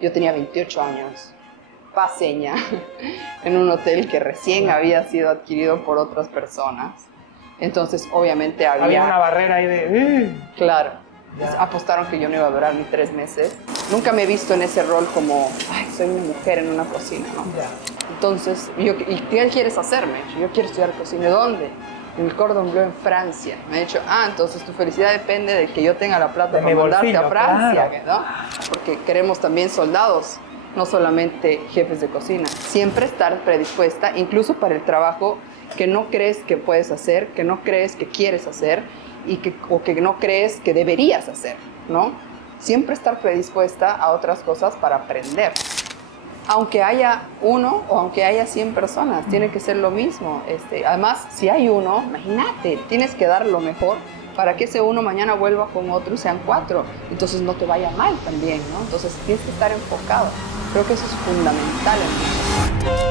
Yo tenía 28 años, paseña, en un hotel que recién había sido adquirido por otras personas. Entonces, obviamente Había una barrera ahí de... Claro. Apostaron que yo no iba a durar ni 3 meses. Nunca me he visto en ese rol como, ay, soy una mujer en una cocina, ¿no? Ya. Entonces, ¿y qué quieres hacerme? Yo quiero estudiar cocina. ¿Dónde? En el Cordon Bleu en Francia. Me ha dicho, entonces tu felicidad depende de que yo tenga la plata para mandarte a Francia, claro. ¿no? Porque queremos también soldados, no solamente jefes de cocina. Siempre estar predispuesta, incluso para el trabajo que no crees que puedes hacer, que no crees que quieres hacer o que no crees que deberías hacer, ¿no? Siempre estar predispuesta a otras cosas para aprender. Aunque haya uno o aunque haya 100 personas, tiene que ser lo mismo. Además, si hay uno, imagínate, tienes que dar lo mejor para que ese uno mañana vuelva con otro y sean 4. Entonces no te vaya mal también, ¿no? Entonces tienes que estar enfocado. Creo que eso es fundamental en esto.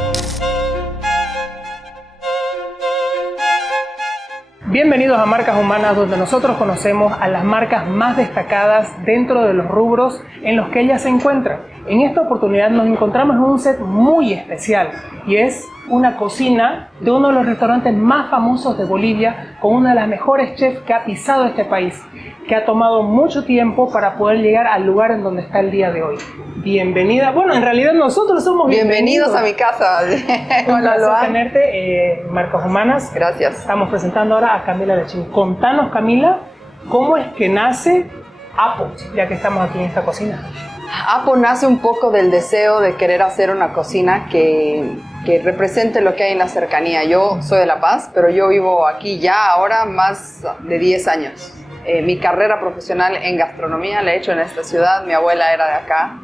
Bienvenidos a Marcas Humanas, donde nosotros conocemos a las marcas más destacadas dentro de los rubros en los que ellas se encuentran. En esta oportunidad nos encontramos en un set muy especial y es una cocina de uno de los restaurantes más famosos de Bolivia, con una de las mejores chefs que ha pisado este país, que ha tomado mucho tiempo para poder llegar al lugar en donde está el día de hoy. Bienvenida. Bueno, en realidad nosotros somos bienvenidos a mi casa. Un placer tenerte, Marcas Humanas. Gracias. Estamos presentando ahora a Camila Lechín. Contanos, Camila, ¿cómo es que nace Apo, ya que estamos aquí en esta cocina? Apo nace un poco del deseo de querer hacer una cocina que represente lo que hay en la cercanía. Yo soy de La Paz, pero yo vivo aquí ya ahora más de 10 años. Mi carrera profesional en gastronomía la he hecho en esta ciudad, mi abuela era de acá.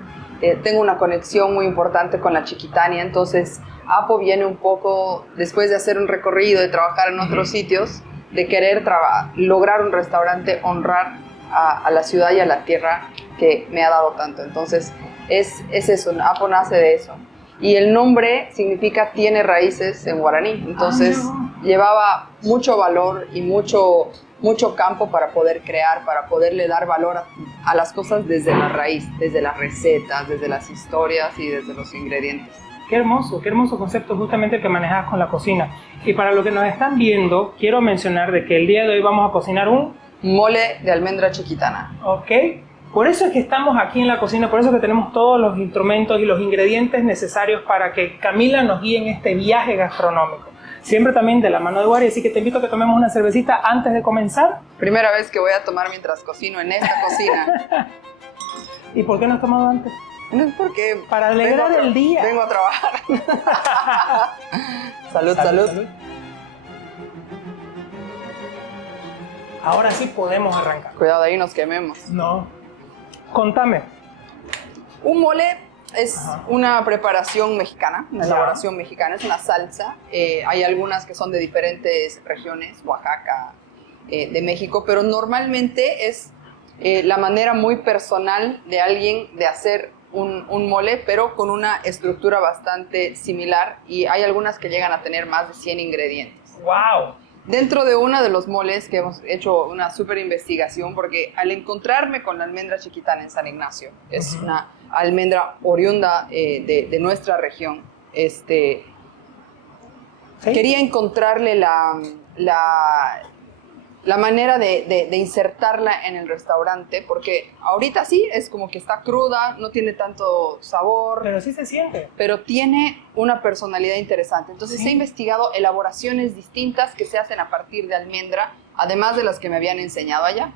Tengo una conexión muy importante con la Chiquitania, entonces Apo viene un poco después de hacer un recorrido, de trabajar en otros sitios, de querer lograr un restaurante, honrar a la ciudad y a la tierra que me ha dado tanto. Entonces es eso, Apo nace de eso. Y el nombre significa tiene raíces en guaraní, entonces llevaba mucho valor y mucho campo para poder crear, para poderle dar valor a las cosas desde la raíz, desde las recetas, desde las historias y desde los ingredientes. Qué hermoso concepto justamente el que manejas con la cocina. Y para los que nos están viendo, quiero mencionar de que el día de hoy vamos a cocinar un mole de almendra chiquitana. Ok. Por eso es que estamos aquí en la cocina, por eso es que tenemos todos los instrumentos y los ingredientes necesarios para que Camila nos guíe en este viaje gastronómico. Siempre también de la mano de Wari, así que te invito a que tomemos una cervecita antes de comenzar. Primera vez que voy a tomar mientras cocino en esta cocina. ¿Y por qué no has tomado antes? No es porque... Para alegrar el día. Vengo a trabajar. Salud. Ahora sí podemos arrancar. Cuidado, ahí nos quememos. No. Contame. Un mole es una preparación mexicana, una elaboración mexicana, es una salsa. Hay algunas que son de diferentes regiones, Oaxaca, de México, pero normalmente es la manera muy personal de alguien de hacer un mole, pero con una estructura bastante similar, y hay algunas que llegan a tener más de 100 ingredientes. ¡Wow! Dentro de uno de los moles que hemos hecho una súper investigación, porque al encontrarme con la almendra chiquitana en San Ignacio, es una almendra oriunda de nuestra región, ¿sí? Quería encontrarle la manera de insertarla en el restaurante, porque ahorita sí es como que está cruda, no tiene tanto sabor. Pero sí se siente. Pero tiene una personalidad interesante. Entonces he investigado elaboraciones distintas que se hacen a partir de almendra, además de las que me habían enseñado allá.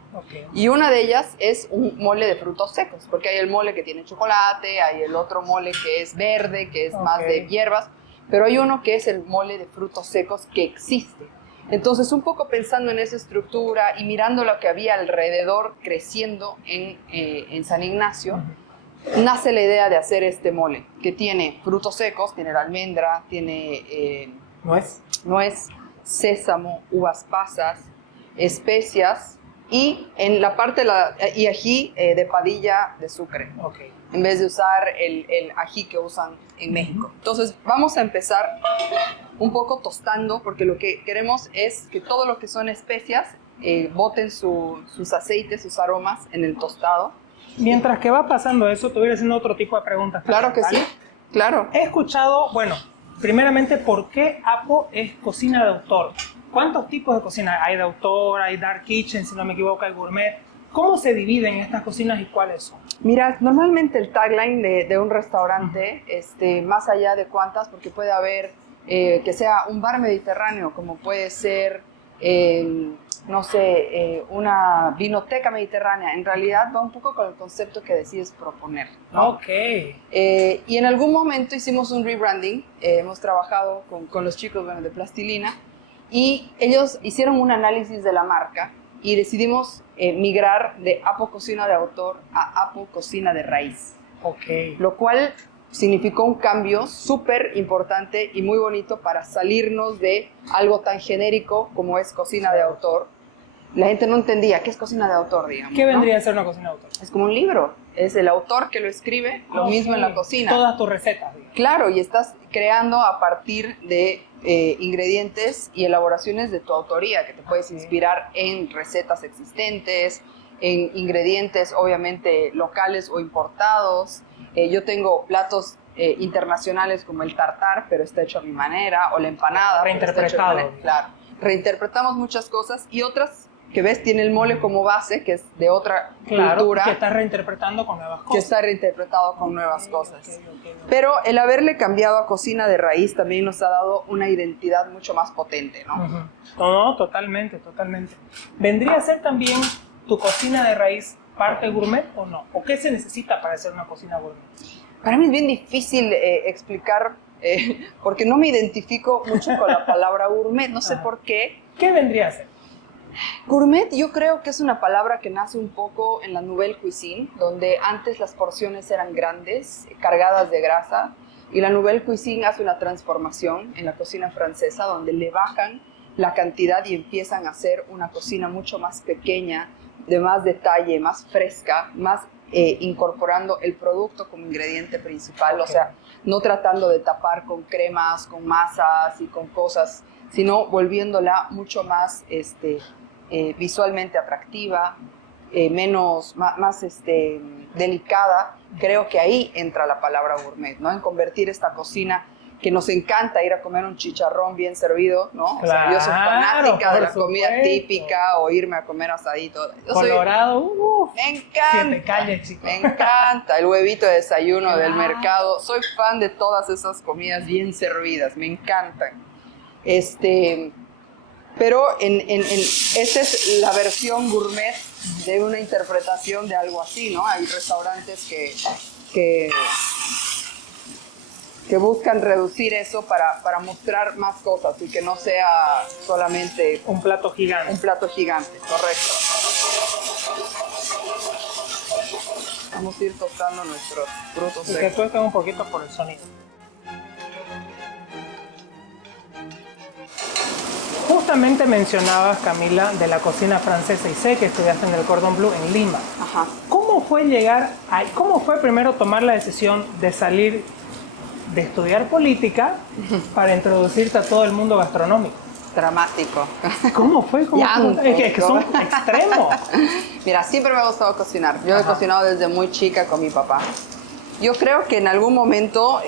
Y una de ellas es un mole de frutos secos, porque hay el mole que tiene chocolate, hay el otro mole que es verde, que es más de hierbas, pero hay uno que es el mole de frutos secos que existe. Entonces, un poco pensando en esa estructura y mirando lo que había alrededor creciendo en San Ignacio, nace la idea de hacer este mole, que tiene frutos secos, tiene la almendra, tiene nuez, sésamo, uvas pasas, especias y en la parte y ají de Padilla de Sucre, en vez de usar el ají que usan en México. Entonces, vamos a empezar un poco tostando, porque lo que queremos es que todo lo que son especias boten sus aceites, sus aromas en el tostado. Mientras que va pasando eso, te voy haciendo otro tipo de preguntas. Claro que ¿vale? sí, claro. He escuchado, bueno, primeramente, ¿por qué Apo es cocina de autor? ¿Cuántos tipos de cocina? Hay de autor, hay dark kitchen, si no me equivoco, hay gourmet. ¿Cómo se dividen estas cocinas y cuáles son? Mira, normalmente el tagline de un restaurante, más allá de cuántas, porque puede haber que sea un bar mediterráneo, como puede ser, no sé, una vinoteca mediterránea, en realidad va un poco con el concepto que decides proponer, ¿no? Ok. Y en algún momento hicimos un rebranding, hemos trabajado con los chicos de Plastilina, y ellos hicieron un análisis de la marca y decidimos migrar de Apo Cocina de Autor a Apo Cocina de Raíz. Ok. Lo cual significó un cambio súper importante y muy bonito para salirnos de algo tan genérico como es cocina de autor. La gente no entendía qué es cocina de autor, digamos. ¿Qué vendría a ser una cocina de autor? Es como un libro. Es el autor que lo escribe, lo mismo en la cocina. Todas tus recetas, digamos. Claro, y estás creando a partir de ingredientes y elaboraciones de tu autoría, que te puedes inspirar en recetas existentes, en ingredientes obviamente locales o importados. Yo tengo platos internacionales como el tartar, pero está hecho a mi manera, o la empanada. Reinterpretado. Claro, reinterpretamos muchas cosas y otras que ves tiene el mole como base, que es de otra cultura. Que estás reinterpretando con nuevas cosas. Que está reinterpretado con nuevas cosas. Okay. Pero el haberle cambiado a cocina de raíz también nos ha dado una identidad mucho más potente, ¿no? No, totalmente. ¿Vendría a ser también tu cocina de raíz parte gourmet o no? ¿O qué se necesita para hacer una cocina gourmet? Para mí es bien difícil explicar, porque no me identifico mucho con la palabra gourmet, no sé por qué. ¿Qué vendría a ser? Gourmet yo creo que es una palabra que nace un poco en la Nouvelle Cuisine, donde antes las porciones eran grandes, cargadas de grasa, y la Nouvelle Cuisine hace una transformación en la cocina francesa, donde le bajan la cantidad y empiezan a hacer una cocina mucho más pequeña, de más detalle, más fresca, más incorporando el producto como ingrediente principal, o sea, no tratando de tapar con cremas, con masas y con cosas, sino volviéndola mucho más visualmente atractiva, más delicada. Creo que ahí entra la palabra gourmet, ¿no? En convertir esta cocina que nos encanta ir a comer un chicharrón bien servido, ¿no? Claro, o sea, yo soy fanática de la supuesto. comida típica o irme a comer asadito. Colorado, me encanta. siete calles, chicos. Me encanta el huevito de desayuno del mercado. Soy fan de todas esas comidas bien servidas, me encantan. Pero esta es la versión gourmet de una interpretación de algo así, ¿no? Hay restaurantes que buscan reducir eso para mostrar más cosas y que no sea solamente un plato gigante. Un plato gigante, correcto. Vamos a ir tostando nuestros frutos Y secos. que tuesten un poquito por el sonido. Justamente mencionabas, Camila, de la cocina francesa y sé que estudiaste en el Cordon Bleu en Lima. Ajá. ¿Cómo fue primero tomar la decisión de salir de estudiar política para introducirte a todo el mundo gastronómico? Dramático. ¿Cómo fue? Es que son extremos. Mira, siempre me ha gustado cocinar. Yo he cocinado desde muy chica con mi papá. Yo creo que en algún momento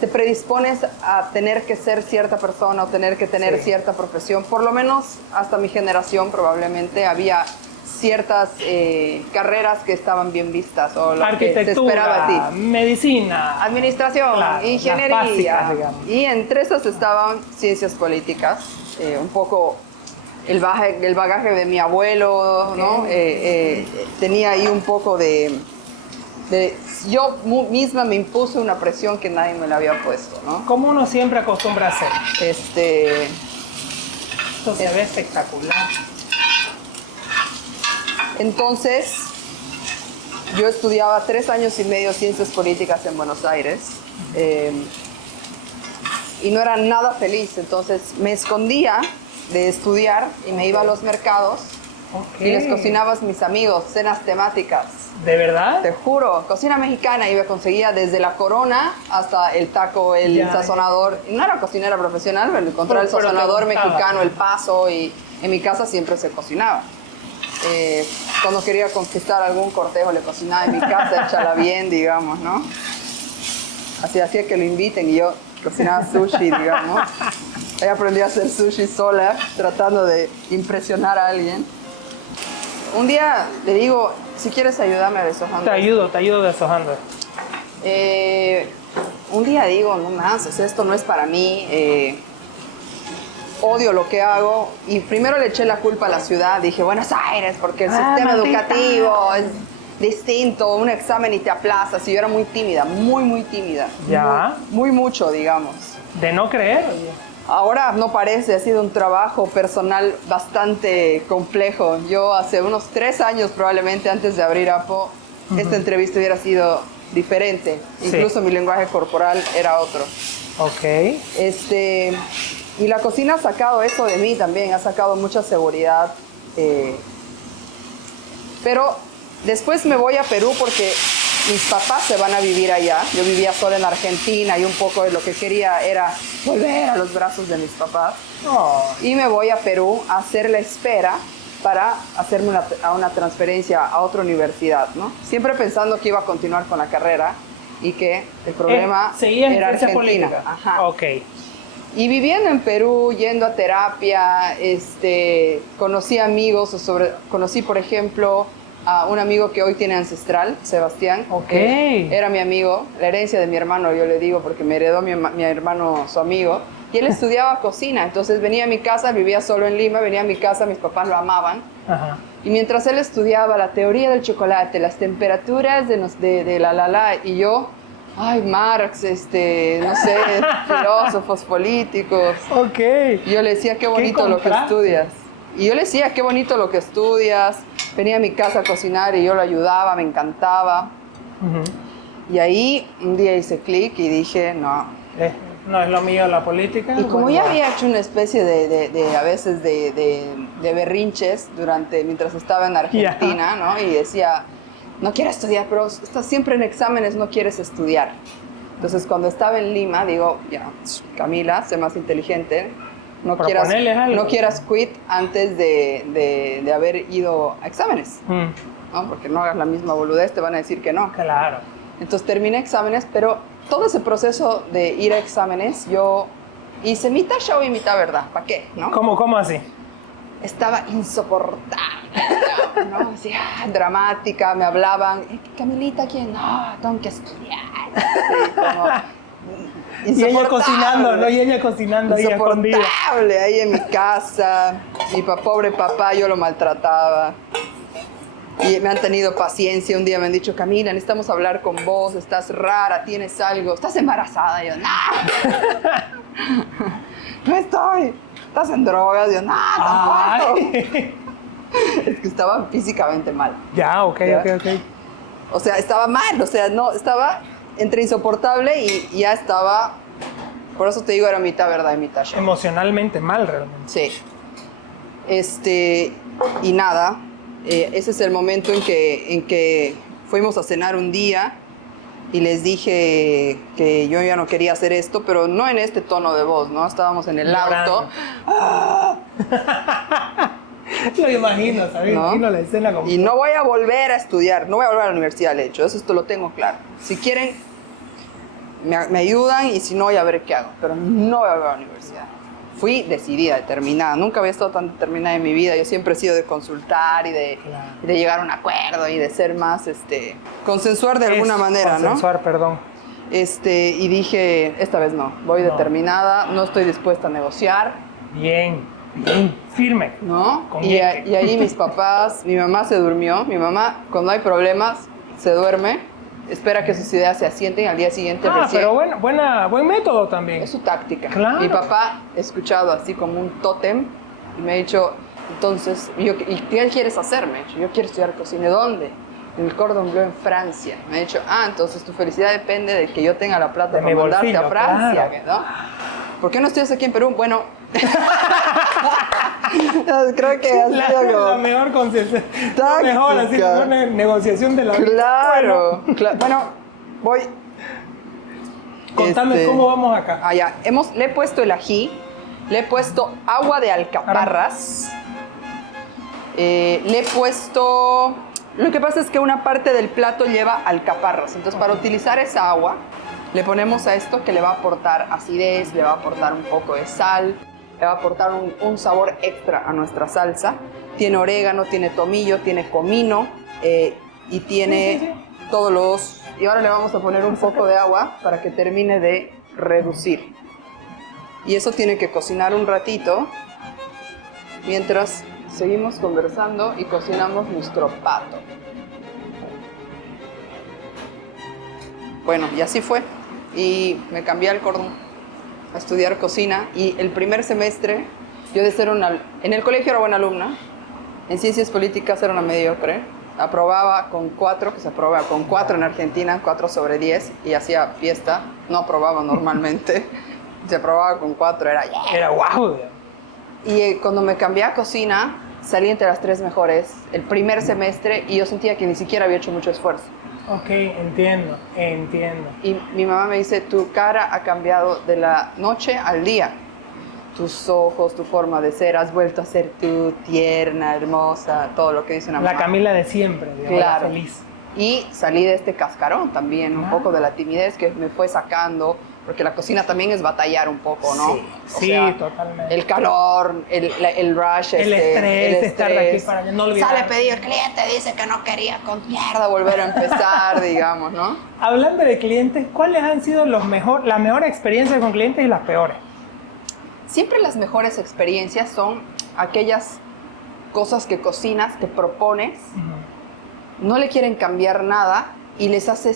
te predispones a tener que ser cierta persona o tener que tener cierta profesión. Por lo menos hasta mi generación probablemente había ciertas carreras que estaban bien vistas o lo que se esperaba a ti. Medicina, administración, claro, ingeniería, las básicas, digamos. Y entre esas estaban ciencias políticas, un poco el bagaje de mi abuelo, ¿no? Tenía ahí un poco yo misma me impuse una presión que nadie me la había puesto, ¿no? Como uno siempre acostumbra a hacer. Esto se ve espectacular. Entonces, yo estudiaba 3 años y medio ciencias políticas en Buenos Aires y no era nada feliz, entonces me escondía de estudiar y me iba a los mercados y les cocinaba a mis amigos cenas temáticas. ¿De verdad? Te juro, cocina mexicana, y me conseguía desde la corona hasta el taco, el sazonador. No era cocinera profesional, pero encontré el sazonador mexicano, el paso, y en mi casa siempre se cocinaba. cuando quería conquistar algún cortejo, le cocinaba en mi casa, échala bien, digamos, ¿no? Así hacía que lo inviten y yo cocinaba sushi, digamos. Ella aprendió a hacer sushi sola, tratando de impresionar a alguien. Un día le digo, si quieres ayudarme a deshojando. Te ayudo deshojando. Un día digo, no más, o sea, esto no es para mí. Odio lo que hago. Y primero le eché la culpa a la ciudad. Dije, Buenos Aires, porque el sistema educativo es distinto. Un examen y te aplazas. Y yo era muy tímida, muy tímida. Ya. Muy mucho, digamos. De no creer. Ahora no parece, ha sido un trabajo personal bastante complejo. Yo hace unos 3 años probablemente antes de abrir Apo, esta entrevista hubiera sido diferente. Sí. Incluso mi lenguaje corporal era otro. Ok. Y la cocina ha sacado eso de mí también, ha sacado mucha seguridad. Pero después me voy a Perú porque mis papás se van a vivir allá. Yo vivía sola en Argentina y un poco de lo que quería era volver a los brazos de mis papás. Oh. Y me voy a Perú a hacer la espera para hacerme una transferencia a otra universidad, ¿no? Siempre pensando que iba a continuar con la carrera y que el problema era Argentina. Política. Ajá. Ok. Y viviendo en Perú, yendo a terapia, conocí amigos, conocí, por ejemplo, a un amigo que hoy tiene Ancestral, Sebastián. Ok. Era mi amigo, la herencia de mi hermano, yo le digo, porque me heredó mi hermano, su amigo. Y él estudiaba cocina, entonces venía a mi casa, vivía solo en Lima, venía a mi casa, mis papás lo amaban. Ajá. Y mientras él estudiaba la teoría del chocolate, las temperaturas de la, y yo, ay, Marx, no sé, filósofos políticos. Ok. Y yo le decía, qué bonito lo que estudias. Y yo le decía, qué bonito lo que estudias. Venía a mi casa a cocinar y yo lo ayudaba, me encantaba. Y ahí un día hice clic y dije, no. No es lo mío la política. Y como ya había hecho una especie a veces de berrinches mientras estaba en Argentina, ¿no? Y decía, no quiero estudiar, pero estás siempre en exámenes, no quieres estudiar. Entonces cuando estaba en Lima, digo, ya, Camila, sé más inteligente, no quieras quit antes de haber ido a exámenes, ¿no? Porque no hagas la misma boludez, te van a decir que no. Claro. Entonces terminé exámenes, pero todo ese proceso de ir a exámenes, yo hice mitad show y mitad verdad. ¿Para qué? ¿No? ¿Cómo así? Estaba insoportable, ¿no? Así, dramática, me hablaban, Camilita, ¿quién? No, tengo que estudiar. Así, como, y ella cocinando, ¿no? Y ella cocinando ahí escondida. Insoportable, ahí en mi casa. Mi pobre papá, yo lo maltrataba. Y me han tenido paciencia. Un día me han dicho, Camila, necesitamos hablar con vos, estás rara, tienes algo, estás embarazada. Y yo, no. No estoy. ¿Estás en drogas? Y yo, no, tampoco. Es que estaba físicamente mal. Ya, ok. O sea, estaba mal, o sea, no, estaba entre insoportable y ya estaba, por eso te digo, era mitad verdad y mitad show. Emocionalmente mal, realmente. Sí. Y nada, ese es el momento en que fuimos a cenar un día y les dije que yo ya no quería hacer esto, pero no en este tono de voz, ¿no? Estábamos en el auto. Lo imagino, ¿sabes? ¿No? Imagino la escena como... Y no voy a volver a estudiar, no voy a volver a la universidad, de hecho, eso lo tengo claro. Si quieren, me ayudan y si no, ya veré qué hago, pero no voy a volver a la universidad. Fui decidida, determinada, nunca había estado tan determinada en mi vida, yo siempre he sido de consultar y de llegar a un acuerdo y de ser más, consensuar de alguna manera, consensuar, ¿no? perdón. Y dije, esta vez no, voy determinada, no estoy dispuesta a negociar. Bien, firme. ¿No? Y ahí mis papás, mi mamá se durmió. Mi mamá, cuando hay problemas, se duerme, espera que sus ideas se asienten, al día siguiente recién. Pero buen método también. Es su táctica. Claro. Mi papá ha escuchado así como un tótem y me ha dicho, entonces, ¿y qué quieres hacer? Me ha dicho, yo quiero estudiar cocina. ¿Dónde? En el Cordon Bleu en Francia. Me ha dicho, entonces tu felicidad depende de que yo tenga la plata para mandarte a Francia, claro. ¿no? ¿Por qué no estudias aquí en Perú? Bueno, creo que ha sido la mejor concesión. La mejor, así como una negociación de la vida. Claro. Bueno, voy. Contame cómo vamos acá. Ya. Le he puesto el ají, le he puesto agua de alcaparras. Le he puesto... Lo que pasa es que una parte del plato lleva alcaparras. Entonces, para utilizar esa agua, le ponemos a esto que le va a aportar acidez, le va a aportar un poco de sal, le va a aportar un sabor extra a nuestra salsa. Tiene orégano, tiene tomillo, tiene comino y tiene todos los... Y ahora le vamos a poner un poco de agua para que termine de reducir. Y eso tiene que cocinar un ratito mientras seguimos conversando y cocinamos nuestro pato. Bueno, y así fue. Y me cambié al Cordón a estudiar cocina. Y el primer semestre, yo de ser en el colegio era buena alumna, en ciencias políticas era una mediocre. Aprobaba con 4, que se aprueba con 4 en Argentina, 4 sobre 10, y hacía fiesta. No aprobaba normalmente. Se aprobaba con 4, era yeah. Era guau. Y cuando me cambié a cocina, salí entre las 3 mejores el primer semestre y yo sentía que ni siquiera había hecho mucho esfuerzo. Ok, entiendo. Y mi mamá me dice, tu cara ha cambiado de la noche al día. Tus ojos, tu forma de ser, has vuelto a ser tú, tierna, hermosa, todo lo que dice una mamá. La Camila de siempre, digamos, claro. la feliz. Y salí de este cascarón también, un poco de la timidez que me fue sacando, porque la cocina también es batallar un poco, ¿no? Sí, totalmente. El calor, el rush, el estrés, estar de aquí para allá, no olvidar. Sale pedido, el cliente dice que no quería, con mierda volver a empezar, digamos, ¿no? Hablando de clientes, ¿cuáles han sido las mejores experiencias con clientes y las peores? Siempre las mejores experiencias son aquellas cosas que cocinas, que propones, no le quieren cambiar nada y les hace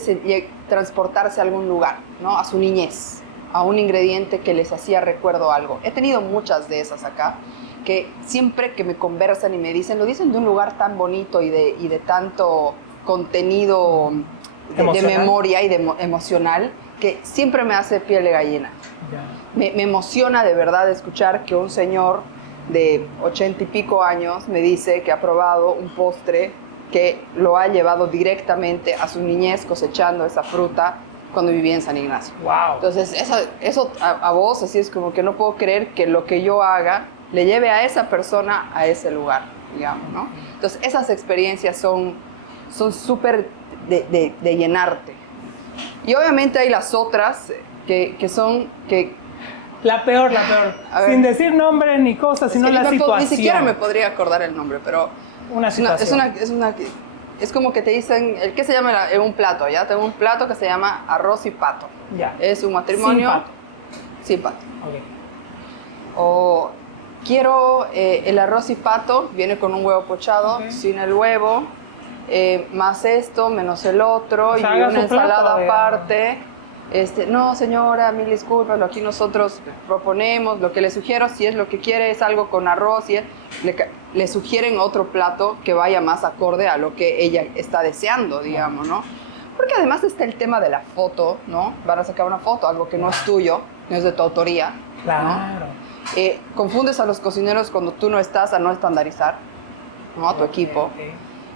transportarse a algún lugar, ¿no? A su niñez, a un ingrediente que les hacía recuerdo algo. He tenido muchas de esas acá, que siempre que me conversan y me dicen, lo dicen de un lugar tan bonito y de tanto contenido de memoria y emocional, que siempre me hace piel de gallina. Me emociona de verdad escuchar que un señor de 80 y pico años me dice que ha probado un postre que lo ha llevado directamente a su niñez cosechando esa fruta cuando vivía en San Ignacio. Wow. Entonces, eso a vos así es como que no puedo creer que lo que yo haga le lleve a esa persona a ese lugar, digamos, ¿no? Entonces, esas experiencias son súper de llenarte. Y obviamente hay las otras que son... La peor. Sin decir nombres ni cosas, sino la situación. Ni siquiera me podría acordar el nombre, pero... Una situación. Es como que te dicen, ¿qué se llama un plato? ¿Ya? Tengo un plato que se llama arroz y pato. Ya. Es un matrimonio... Sin pato. Sin pato. Okay. O quiero el arroz y pato, viene con un huevo pochado, sin el huevo, más esto, menos el otro, o sea, y una ensalada aparte. No, señora, mil disculpas, aquí nosotros proponemos, lo que le sugiero, si es lo que quiere, es algo con arroz, le sugieren otro plato que vaya más acorde a lo que ella está deseando, digamos, ¿no? Porque además está el tema de la foto, ¿no? Van a sacar una foto, algo que no es tuyo, no es de tu autoría, claro. ¿no? Confundes a los cocineros cuando tú no estás a no estandarizar, ¿no? A tu equipo.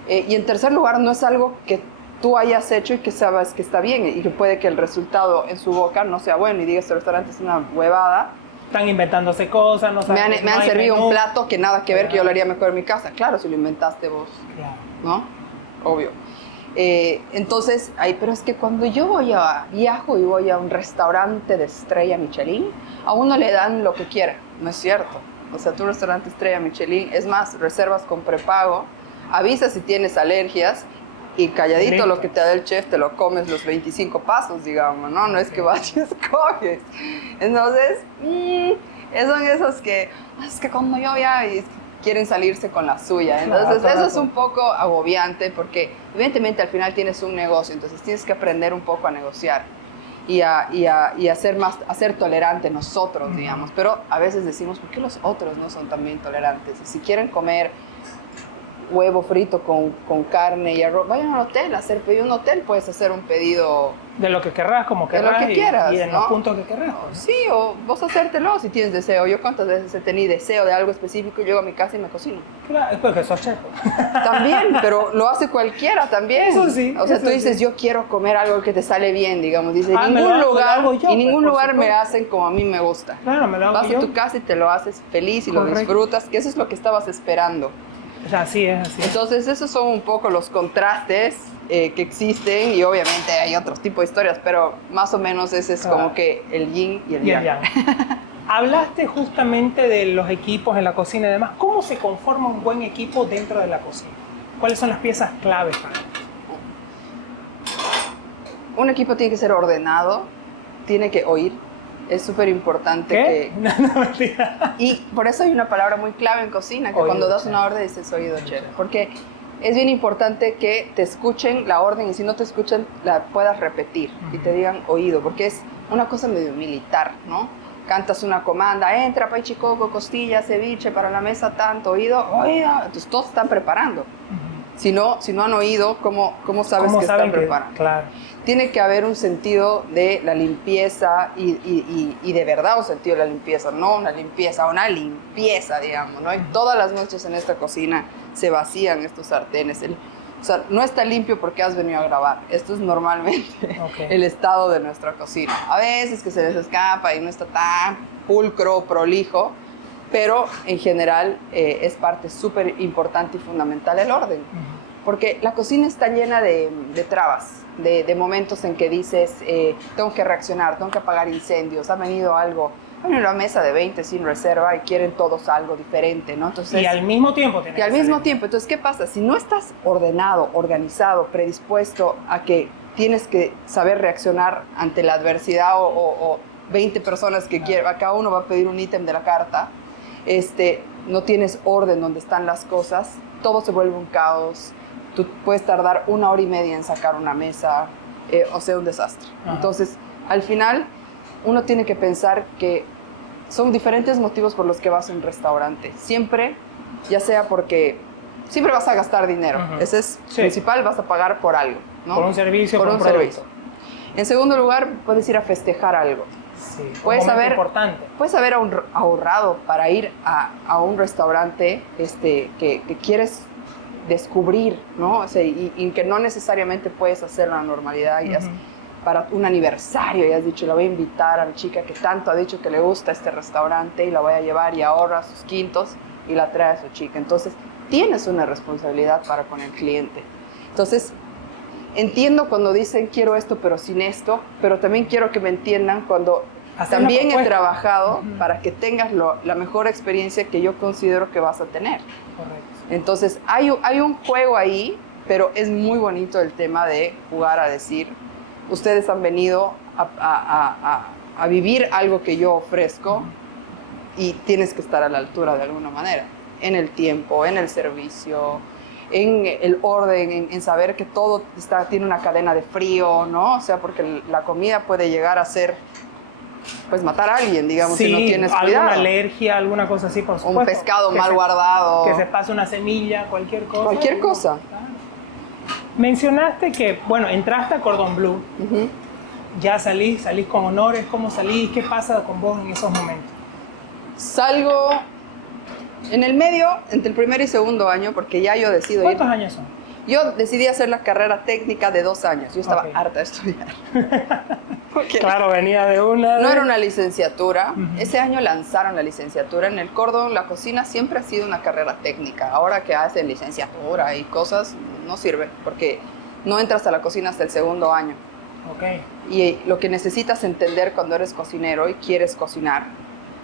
Y en tercer lugar, no es algo que tú hayas hecho y que sabes que está bien y que puede que el resultado en su boca no sea bueno y diga, este restaurante es una huevada. Están inventándose cosas, no saben. Me han servido un plato que nada que ver, que yo lo haría mejor en mi casa. Claro, si lo inventaste vos, ¿no? Obvio. Entonces, pero es que cuando yo viajo y voy a un restaurante de estrella Michelin, a uno le dan lo que quiera, no es cierto. O sea, tu restaurante estrella Michelin, es más, reservas con prepago, avisas si tienes alergias, y calladito directo. Lo que te da el chef te lo comes los 25 pasos, digamos, ¿no? No es que vas y escoges. Entonces, son esos que, es que cuando yo ya quieren salirse con la suya. Entonces, eso es un poco agobiante porque evidentemente al final tienes un negocio, entonces tienes que aprender un poco a negociar y a ser tolerante nosotros, digamos. Pero a veces decimos, ¿por qué los otros no son también tolerantes? Y si quieren comer huevo frito con carne y arroz, vayan al hotel a hacer pedido. En un hotel puedes hacer un pedido de lo que querrás, como querrás, de lo que quieras, y en ¿no? los puntos que querrás. Sí, o vos hacértelo si tienes deseo. Yo cuántas veces he tenido deseo de algo específico, llego a mi casa y me cocino. Claro, es porque sos chef. También, pero lo hace cualquiera también. Eso sí. O sea, tú dices, yo quiero comer algo que te sale bien, digamos. Dice, en ningún lugar me hacen como a mí me gusta. Claro, me lo hago Vas a tu casa y te lo haces feliz y lo disfrutas, que eso es lo que estabas esperando. O sea, así es, así es. Entonces, esos son un poco los contrastes que existen, y obviamente hay otros tipos de historias, pero más o menos ese es como que el yin y el yang. Hablaste justamente de los equipos en la cocina y demás. ¿Cómo se conforma un buen equipo dentro de la cocina? ¿Cuáles son las piezas claves para esto? Un equipo tiene que ser ordenado, tiene que oír. Es súper importante ¿Qué? que... No, mentira. Y por eso hay una palabra muy clave en cocina, que Oído, cuando das una orden dices oído chévere. Porque es bien importante que te escuchen la orden, y si no te escuchan, la puedas repetir y te digan oído, porque es una cosa medio militar, ¿no? Cantas una comanda, entra paichicoco, costilla, ceviche, para la mesa tanto, oído, oído. Entonces todos están preparando. Si no han oído, ¿cómo sabes que están preparando? Claro. Tiene que haber un sentido de la limpieza y de verdad un sentido de la limpieza, no una limpieza, digamos, ¿no? Y todas las noches en esta cocina se vacían estos sartenes. O sea, no está limpio porque has venido a grabar. Esto es normalmente el estado de nuestra cocina. A veces que se les escapa y no está tan pulcro, prolijo, pero en general es parte súper importante y fundamental el orden. Porque la cocina está llena de trabas, de momentos en que dices, tengo que reaccionar, tengo que apagar incendios, ha venido una mesa de 20 sin reserva y quieren todos algo diferente, ¿no? Entonces, y al mismo tiempo Entonces, ¿qué pasa? Si no estás ordenado, organizado, predispuesto a que tienes que saber reaccionar ante la adversidad o 20 personas que quieren, cada uno va a pedir un ítem de la carta, no tienes orden donde están las cosas, todo se vuelve un caos. Tú puedes tardar 1 hora y media en sacar una mesa, o sea, un desastre. Entonces, al final, uno tiene que pensar que son diferentes motivos por los que vas a un restaurante. Siempre, ya sea porque siempre vas a gastar dinero. Ese es principal, vas a pagar por algo, ¿no? Por un servicio, por un servicio. En segundo lugar, puedes ir a festejar algo. Sí, puedes haber importante. ahorrado para ir a un restaurante que quieres descubrir, ¿no? O sea, y que no necesariamente puedes hacer la normalidad. Para un aniversario y has dicho, la voy a invitar a la chica que tanto ha dicho que le gusta este restaurante y la voy a llevar, y ahorra sus quintos y la trae a su chica. Entonces, tienes una responsabilidad para con el cliente. Entonces, entiendo cuando dicen quiero esto pero sin esto, pero también quiero que me entiendan cuando también he trabajado para que tengas la mejor experiencia que yo considero que vas a tener. Correcto. Entonces, hay un juego ahí, pero es muy bonito el tema de jugar a decir, ustedes han venido a vivir algo que yo ofrezco y tienes que estar a la altura de alguna manera, en el tiempo, en el servicio, en el orden, en saber que todo tiene una cadena de frío, ¿no? O sea, porque la comida puede llegar a ser, pues, matar a alguien, digamos, si no tienes cuidado. Alguna alergia, alguna cosa así, por supuesto. Un pescado mal guardado. Que se pase una semilla, cualquier cosa. Cualquier cosa. Claro. Mencionaste que, bueno, entraste a Cordon Bleu, ya salís con honores. ¿Cómo salís? ¿Qué pasa con vos en esos momentos? Salgo en el medio, entre el primer y segundo año, porque ya yo decido ir. ¿Cuántos años son? Yo decidí hacer la carrera técnica de 2 años. Yo estaba harta de estudiar. Claro, venía de una... No era una licenciatura. Ese año lanzaron la licenciatura. En el Cordon, la cocina siempre ha sido una carrera técnica. Ahora que hacen licenciatura y cosas, no sirve, porque no entras a la cocina hasta el segundo año. Y lo que necesitas entender cuando eres cocinero y quieres cocinar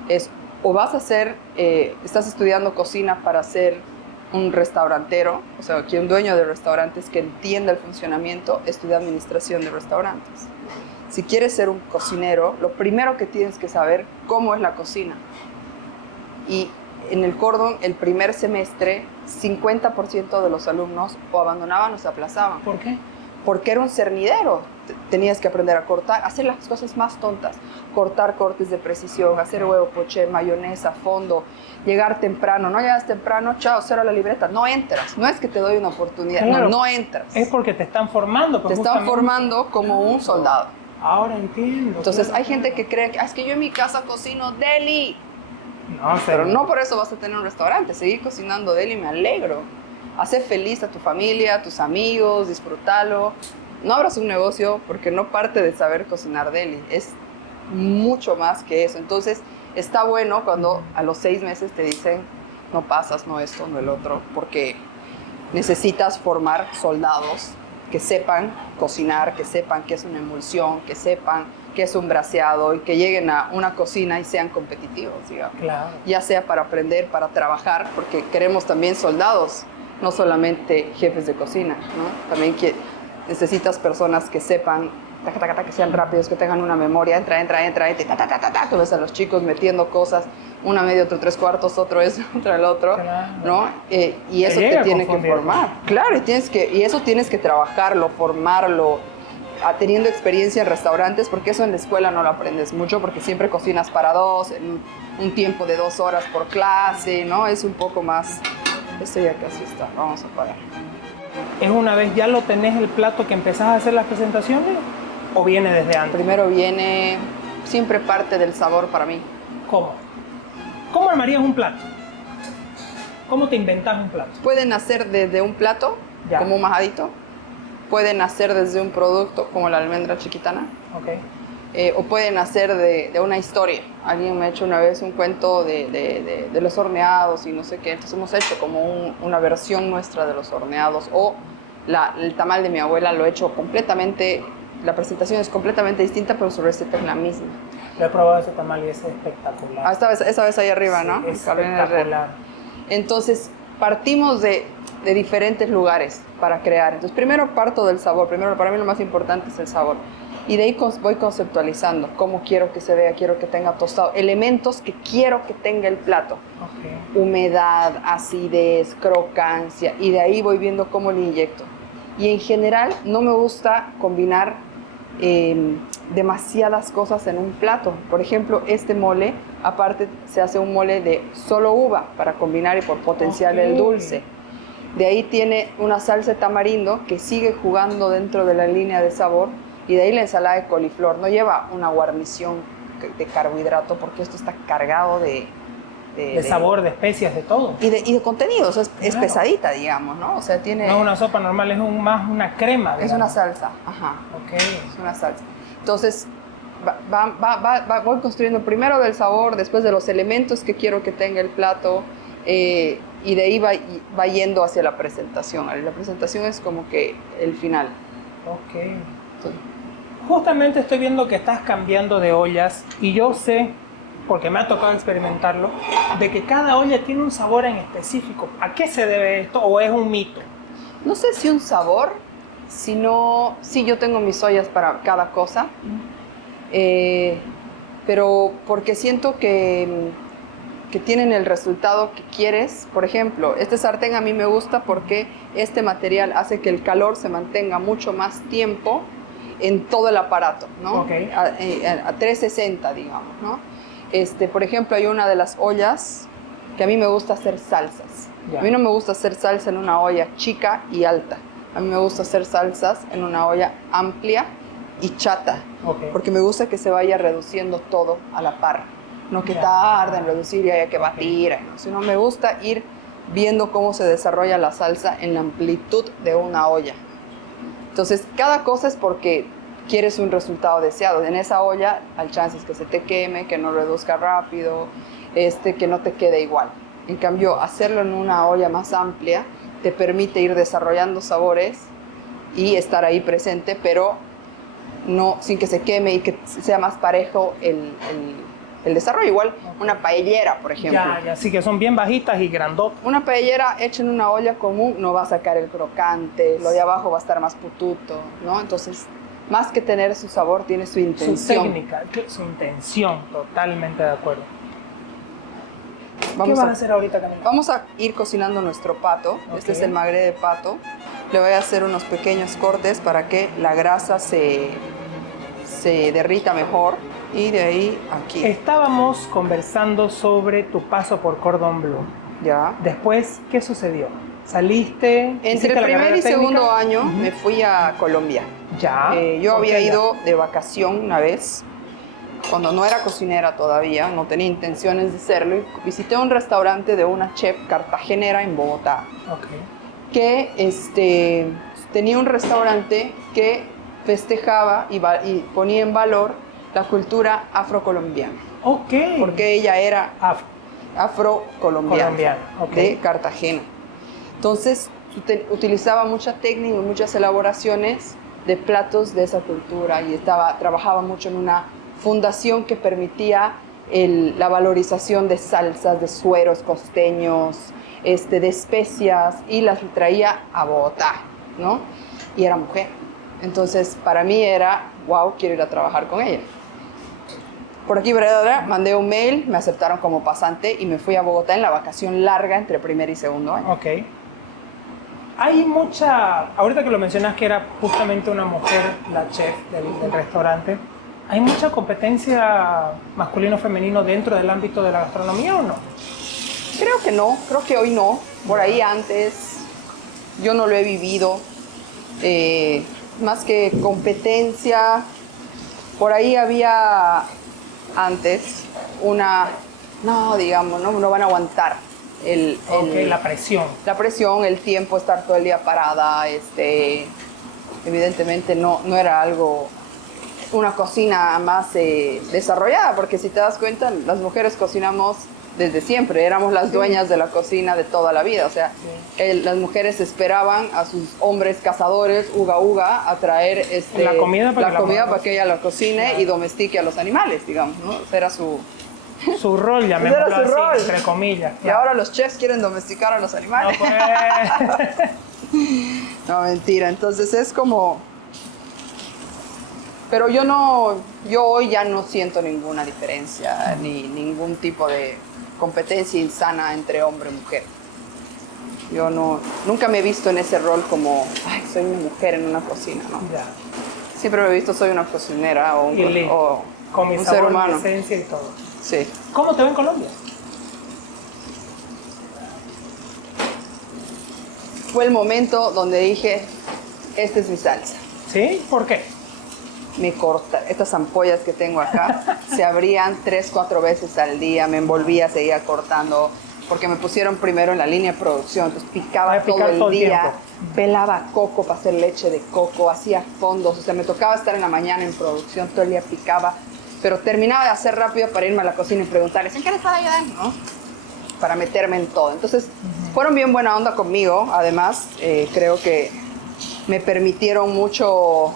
es, o vas a hacer, estás estudiando cocina para ser un restaurantero, o sea, que un dueño de restaurantes que entienda el funcionamiento, estudia administración de restaurantes. Si quieres ser un cocinero, lo primero que tienes que saber cómo es la cocina. Y en el Cordon, el primer semestre, 50% de los alumnos o abandonaban o se aplazaban. ¿Por qué? Porque era un cernidero. Tenías que aprender a cortar, hacer las cosas más tontas. Cortar cortes de precisión, hacer huevo poché, mayonesa, fondo, llegar temprano. No llegas temprano, chao, cero la libreta. No entras. No es que te doy una oportunidad, claro, no entras. Es porque te están formando. Te están formando como un soldado. Ahora entiendo. Entonces hay gente que cree que es que yo en mi casa cocino deli. No, pero no por eso vas a tener un restaurante. Seguir cocinando deli, me alegro. Hace feliz a tu familia, a tus amigos, disfrútalo. No abras un negocio porque no parte de saber cocinar deli. Es mucho más que eso. Entonces, está bueno cuando a los 6 meses te dicen, no pasas, no esto, no el otro, porque necesitas formar soldados que sepan cocinar, que sepan qué es una emulsión, que sepan qué es un braseado y que lleguen a una cocina y sean competitivos, digamos. Claro. Ya sea para aprender, para trabajar, porque queremos también soldados, no solamente jefes de cocina, ¿no? También necesitas personas que sepan, que sean rápidos, que tengan una memoria, entra, tú ves a los chicos metiendo cosas, una media, otro tres cuartos, otro eso, otro el otro, claro. ¿no? Y eso te tiene que formar. Claro, y eso tienes que trabajarlo, formarlo, teniendo experiencia en restaurantes, porque eso en la escuela no lo aprendes mucho, porque siempre cocinas para dos, en un tiempo de 2 horas por clase, ¿no? Es un poco más... Esto ya casi está, vamos a parar. ¿Es una vez ya lo tenés el plato que empezás a hacer las presentaciones o viene desde antes? Primero viene, siempre parte del sabor para mí. ¿Cómo? ¿Cómo armarías un plato? ¿Cómo te inventás un plato? Pueden hacer desde un plato, ya, como un majadito. Pueden hacer desde un producto, como la almendra chiquitana. Okay. O pueden hacer de una historia. Alguien me ha hecho una vez un cuento de los horneados y no sé qué. Entonces hemos hecho como una versión nuestra de los horneados. O el tamal de mi abuela lo he hecho completamente, la presentación es completamente distinta, pero su receta es la misma. Yo he probado ese tamal y es espectacular. Esa vez ahí arriba, sí, ¿no? Es espectacular. Entonces partimos de diferentes lugares para crear. Entonces primero parto del sabor. Primero, para mí lo más importante es el sabor. Y de ahí voy conceptualizando cómo quiero que se vea, quiero que tenga tostado, elementos que quiero que tenga el plato. Okay. Humedad, acidez, crocancia, y de ahí voy viendo cómo le inyecto. Y en general no me gusta combinar demasiadas cosas en un plato. Por ejemplo, este mole, aparte se hace un mole de solo uva para combinar y por potenciar el dulce. De ahí tiene una salsa de tamarindo que sigue jugando dentro de la línea de sabor. Y de ahí la ensalada de coliflor. No lleva una guarnición de carbohidrato porque esto está cargado de sabor, de especias, de todo. Y de contenido, o sea, es pesadita, digamos, ¿no? O sea, tiene... No es una sopa normal, es más una crema, digamos. Es una salsa, ajá. Ok. Es una salsa. Entonces, voy construyendo primero del sabor, después de los elementos que quiero que tenga el plato, y de ahí va yendo hacia la presentación. La presentación es como que el final. Ok. Entonces, justamente estoy viendo que estás cambiando de ollas y yo sé, porque me ha tocado experimentarlo, de que cada olla tiene un sabor en específico. ¿A qué se debe esto o es un mito? No sé si un sabor, sino... Sí, yo tengo mis ollas para cada cosa, pero porque siento que tienen el resultado que quieres. Por ejemplo, este sartén a mí me gusta porque este material hace que el calor se mantenga mucho más tiempo en todo el aparato, ¿no? Okay. A 360, digamos, ¿no? Por ejemplo, hay una de las ollas que a mí me gusta hacer salsas. Yeah. A mí no me gusta hacer salsa en una olla chica y alta. A mí me gusta hacer salsas en una olla amplia y chata, Okay. porque me gusta que se vaya reduciendo todo a la par. No que tarda en reducir y haya que batir, ¿no? Sino me gusta ir viendo cómo se desarrolla la salsa en la amplitud de una olla. Entonces, cada cosa es porque quieres un resultado deseado. En esa olla hay chances que se te queme, que no reduzca rápido, que no te quede igual. En cambio, hacerlo en una olla más amplia te permite ir desarrollando sabores y estar ahí presente, pero no sin que se queme y que sea más parejo el desarrollo. Igual una paellera, por ejemplo. Ya, sí que son bien bajitas y grandotas. Una paellera hecha en una olla común no va a sacar el crocante, lo de abajo va a estar más pututo, ¿no? Entonces, más que tener su sabor, tiene su intención. Su técnica, su intención, totalmente de acuerdo. ¿Qué vas a hacer ahorita, Camila? Vamos a ir cocinando nuestro pato. Okay. Este es el magre de pato. Le voy a hacer unos pequeños cortes para que la grasa se derrita mejor. Y de ahí aquí. Estábamos conversando sobre tu paso por Cordon Bleu. Ya. Después, ¿qué sucedió? ¿Saliste? Entre el primer y segundo año me fui a Colombia. Ya. Yo había ido de vacación una vez, cuando no era cocinera todavía, no tenía intenciones de serlo, y visité un restaurante de una chef cartagenera en Bogotá. Okay. Que tenía un restaurante que festejaba y ponía en valor la cultura afrocolombiana. Ok. Porque ella era afrocolombiana de Cartagena. Entonces, utilizaba mucha técnica y muchas elaboraciones de platos de esa cultura y trabajaba mucho en una fundación que permitía la valorización de salsas, de sueros costeños, de especias, y las traía a Bogotá, ¿no? Y era mujer. Entonces, para mí era, wow, quiero ir a trabajar con ella. Por aquí, mandé un mail, me aceptaron como pasante y me fui a Bogotá en la vacación larga entre primer y segundo año. Ok. Hay ahorita que lo mencionas que era justamente una mujer la chef del restaurante, ¿hay mucha competencia masculino-femenino dentro del ámbito de la gastronomía o no? Creo que no, creo que hoy no. Por ahí antes yo no lo he vivido. Más que competencia, por ahí había antes no van a aguantar la presión. La presión, el tiempo, estar todo el día parada, evidentemente no era una cocina más desarrollada, porque si te das cuenta, las mujeres cocinamos desde siempre, éramos las dueñas de la cocina de toda la vida, o sea, las mujeres esperaban a sus hombres cazadores, uga, a traer la comida para que ella la cocine y domestique a los animales, digamos, ¿no? Era su rol, llamémoslo así, entre comillas. Y ahora los chefs quieren domesticar a los animales. No, pues. No, mentira, entonces es como... Pero yo hoy ya no siento ninguna diferencia, ni ningún tipo de competencia insana entre hombre y mujer. Yo nunca me he visto en ese rol como, ay, soy una mujer en una cocina, ¿no? Ya. Siempre me he visto, soy una cocinera o con mi un sabor, ser humano. mi esencia y todo. Sí. ¿Cómo te va en Colombia? Fue el momento donde dije, esta es mi salsa. ¿Sí? ¿Por qué? Estas ampollas que tengo acá se abrían 3-4 veces al día, me envolvía, seguía cortando, porque me pusieron primero en la línea de producción, entonces picaba todo el día, pelaba coco para hacer leche de coco, hacía fondos, o sea, me tocaba estar en la mañana en producción, todo el día picaba, pero terminaba de hacer rápido para irme a la cocina y preguntarles, ¿en qué les estaba ayudando? ¿No? Para meterme en todo. Entonces, fueron bien buena onda conmigo, además, creo que me permitieron mucho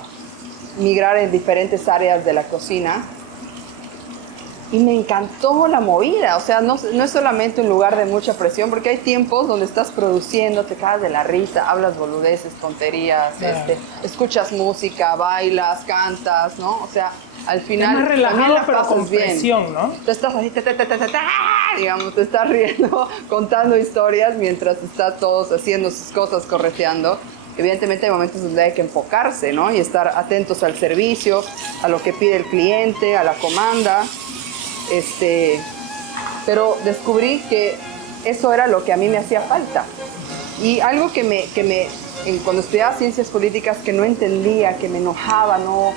migrar en diferentes áreas de la cocina y me encantó la movida, o sea, no es solamente un lugar de mucha presión, porque hay tiempos donde estás produciendo, te cagas de la risa, hablas boludeces, tonterías, escuchas música, bailas, cantas, ¿no? O sea, al final es más relajado, también la pero pasas con bien, presión, ¿no? Tú estás así, digamos, te estás riendo, contando historias mientras estás todos haciendo sus cosas, correteando. Evidentemente hay momentos donde hay que enfocarse, ¿no? Y estar atentos al servicio, a lo que pide el cliente, a la comanda. Pero descubrí que eso era lo que a mí me hacía falta. Y algo cuando estudiaba ciencias políticas que no entendía, que me enojaba, no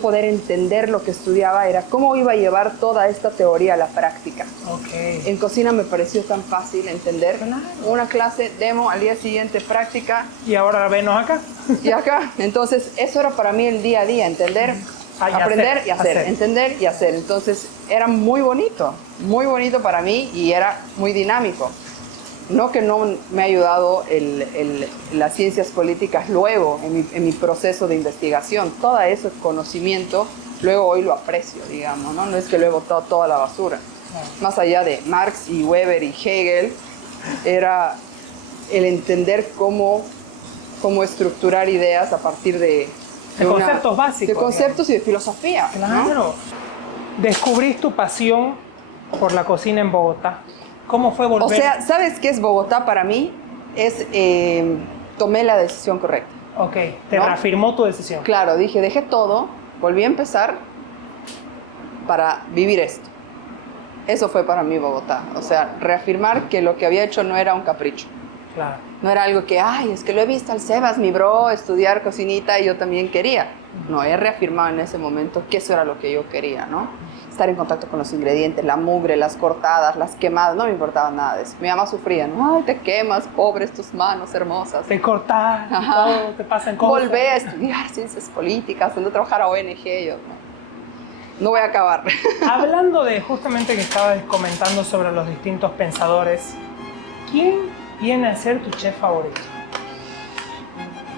poder entender lo que estudiaba, era cómo iba a llevar toda esta teoría a la práctica. Okay. En cocina me pareció tan fácil entender. Una clase, demo, al día siguiente práctica. Y ahora venos acá. Y acá. Entonces, eso era para mí el día a día, entender, aprender y hacer, entender y hacer. Entonces, era muy bonito para mí y era muy dinámico. No que no me ha ayudado las ciencias políticas luego, en mi proceso de investigación. Todo ese conocimiento, luego hoy lo aprecio, digamos, ¿no? No es que lo he botado toda la basura. Más allá de Marx y Weber y Hegel, era el entender cómo estructurar ideas a partir de conceptos básicos. De conceptos, digamos. Y de filosofía. Claro. ¿No? Descubrís tu pasión por la cocina en Bogotá. ¿Cómo fue volver? O sea, ¿sabes qué es Bogotá para mí? Tomé la decisión correcta. Ok, te reafirmó tu decisión. Claro, dejé todo, volví a empezar para vivir esto. Eso fue para mí Bogotá. O sea, reafirmar que lo que había hecho no era un capricho. Claro. No era algo que, es que lo he visto al Sebas, mi bro, estudiar cocinita y yo también quería. No, he reafirmado en ese momento que eso era lo que yo quería, ¿no? Estar en contacto con los ingredientes, la mugre, las cortadas, las quemadas, no me importaba nada de eso. Mi mamá sufría, ¿no? Ay, te quemas, pobres tus manos hermosas. Te cortas, todo, te pasan cosas. Volvé a estudiar ciencias políticas, ando a trabajar a ONG, yo, ¿no? no voy a acabar. Hablando de justamente que estabas comentando sobre los distintos pensadores, ¿quién viene a ser tu chef favorito?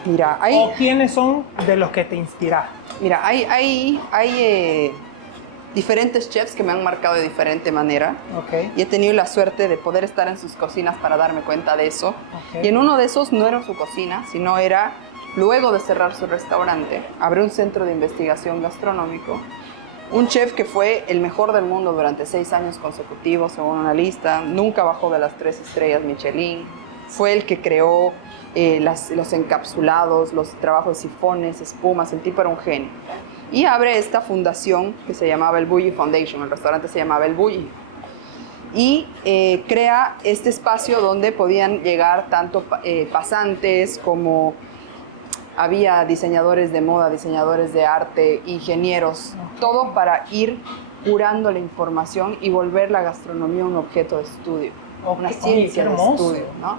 Mira, ¿O quiénes son de los que te inspiras? Mira, hay diferentes chefs que me han marcado de diferente manera. Okay. Y he tenido la suerte de poder estar en sus cocinas para darme cuenta de eso. Okay. Y en uno de esos no era su cocina, sino era, luego de cerrar su restaurante, abrió un centro de investigación gastronómico. Un chef que fue el mejor del mundo durante 6 años consecutivos, según una lista. Nunca bajó de las 3 estrellas Michelin. Fue el que creó los encapsulados, los trabajos de sifones, espumas. El tipo era un genio. Y abre esta fundación que se llamaba el Bulli Foundation. El restaurante se llamaba el Bulli. Y crea este espacio donde podían llegar tanto pasantes como había diseñadores de moda, diseñadores de arte, ingenieros, todo para ir curando la información y volver la gastronomía un objeto de estudio. Una ciencia de estudio, ¿no?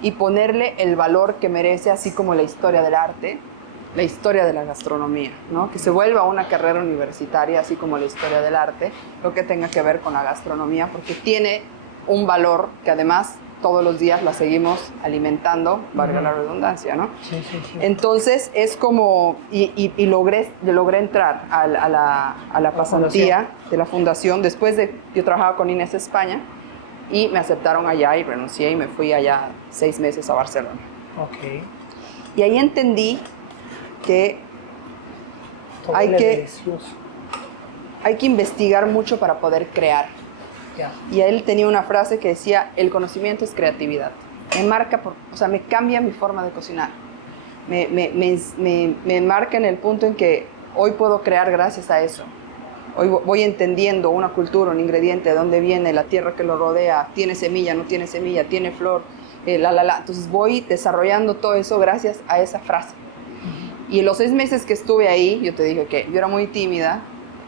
Y ponerle el valor que merece, así como la historia del arte, la historia de la gastronomía, ¿no? Que se vuelva una carrera universitaria, así como la historia del arte, lo que tenga que ver con la gastronomía, porque tiene un valor que además todos los días la seguimos alimentando, valga la redundancia, ¿no? Sí. Entonces es como, y logré entrar a la pasantía de la fundación, después de, yo trabajaba con Inés España, y me aceptaron allá y renuncié y me fui allá 6 meses a Barcelona. Okay. Y ahí entendí que hay que investigar mucho para poder crear. Y él tenía una frase que decía, el conocimiento es creatividad. Me cambia mi forma de cocinar. Me marca en el punto en que hoy puedo crear gracias a eso. Hoy voy entendiendo una cultura, un ingrediente, de dónde viene, la tierra que lo rodea, tiene semilla, no tiene semilla, tiene flor, Entonces voy desarrollando todo eso gracias a esa frase. Y en los 6 meses que estuve ahí, yo te dije que yo era muy tímida.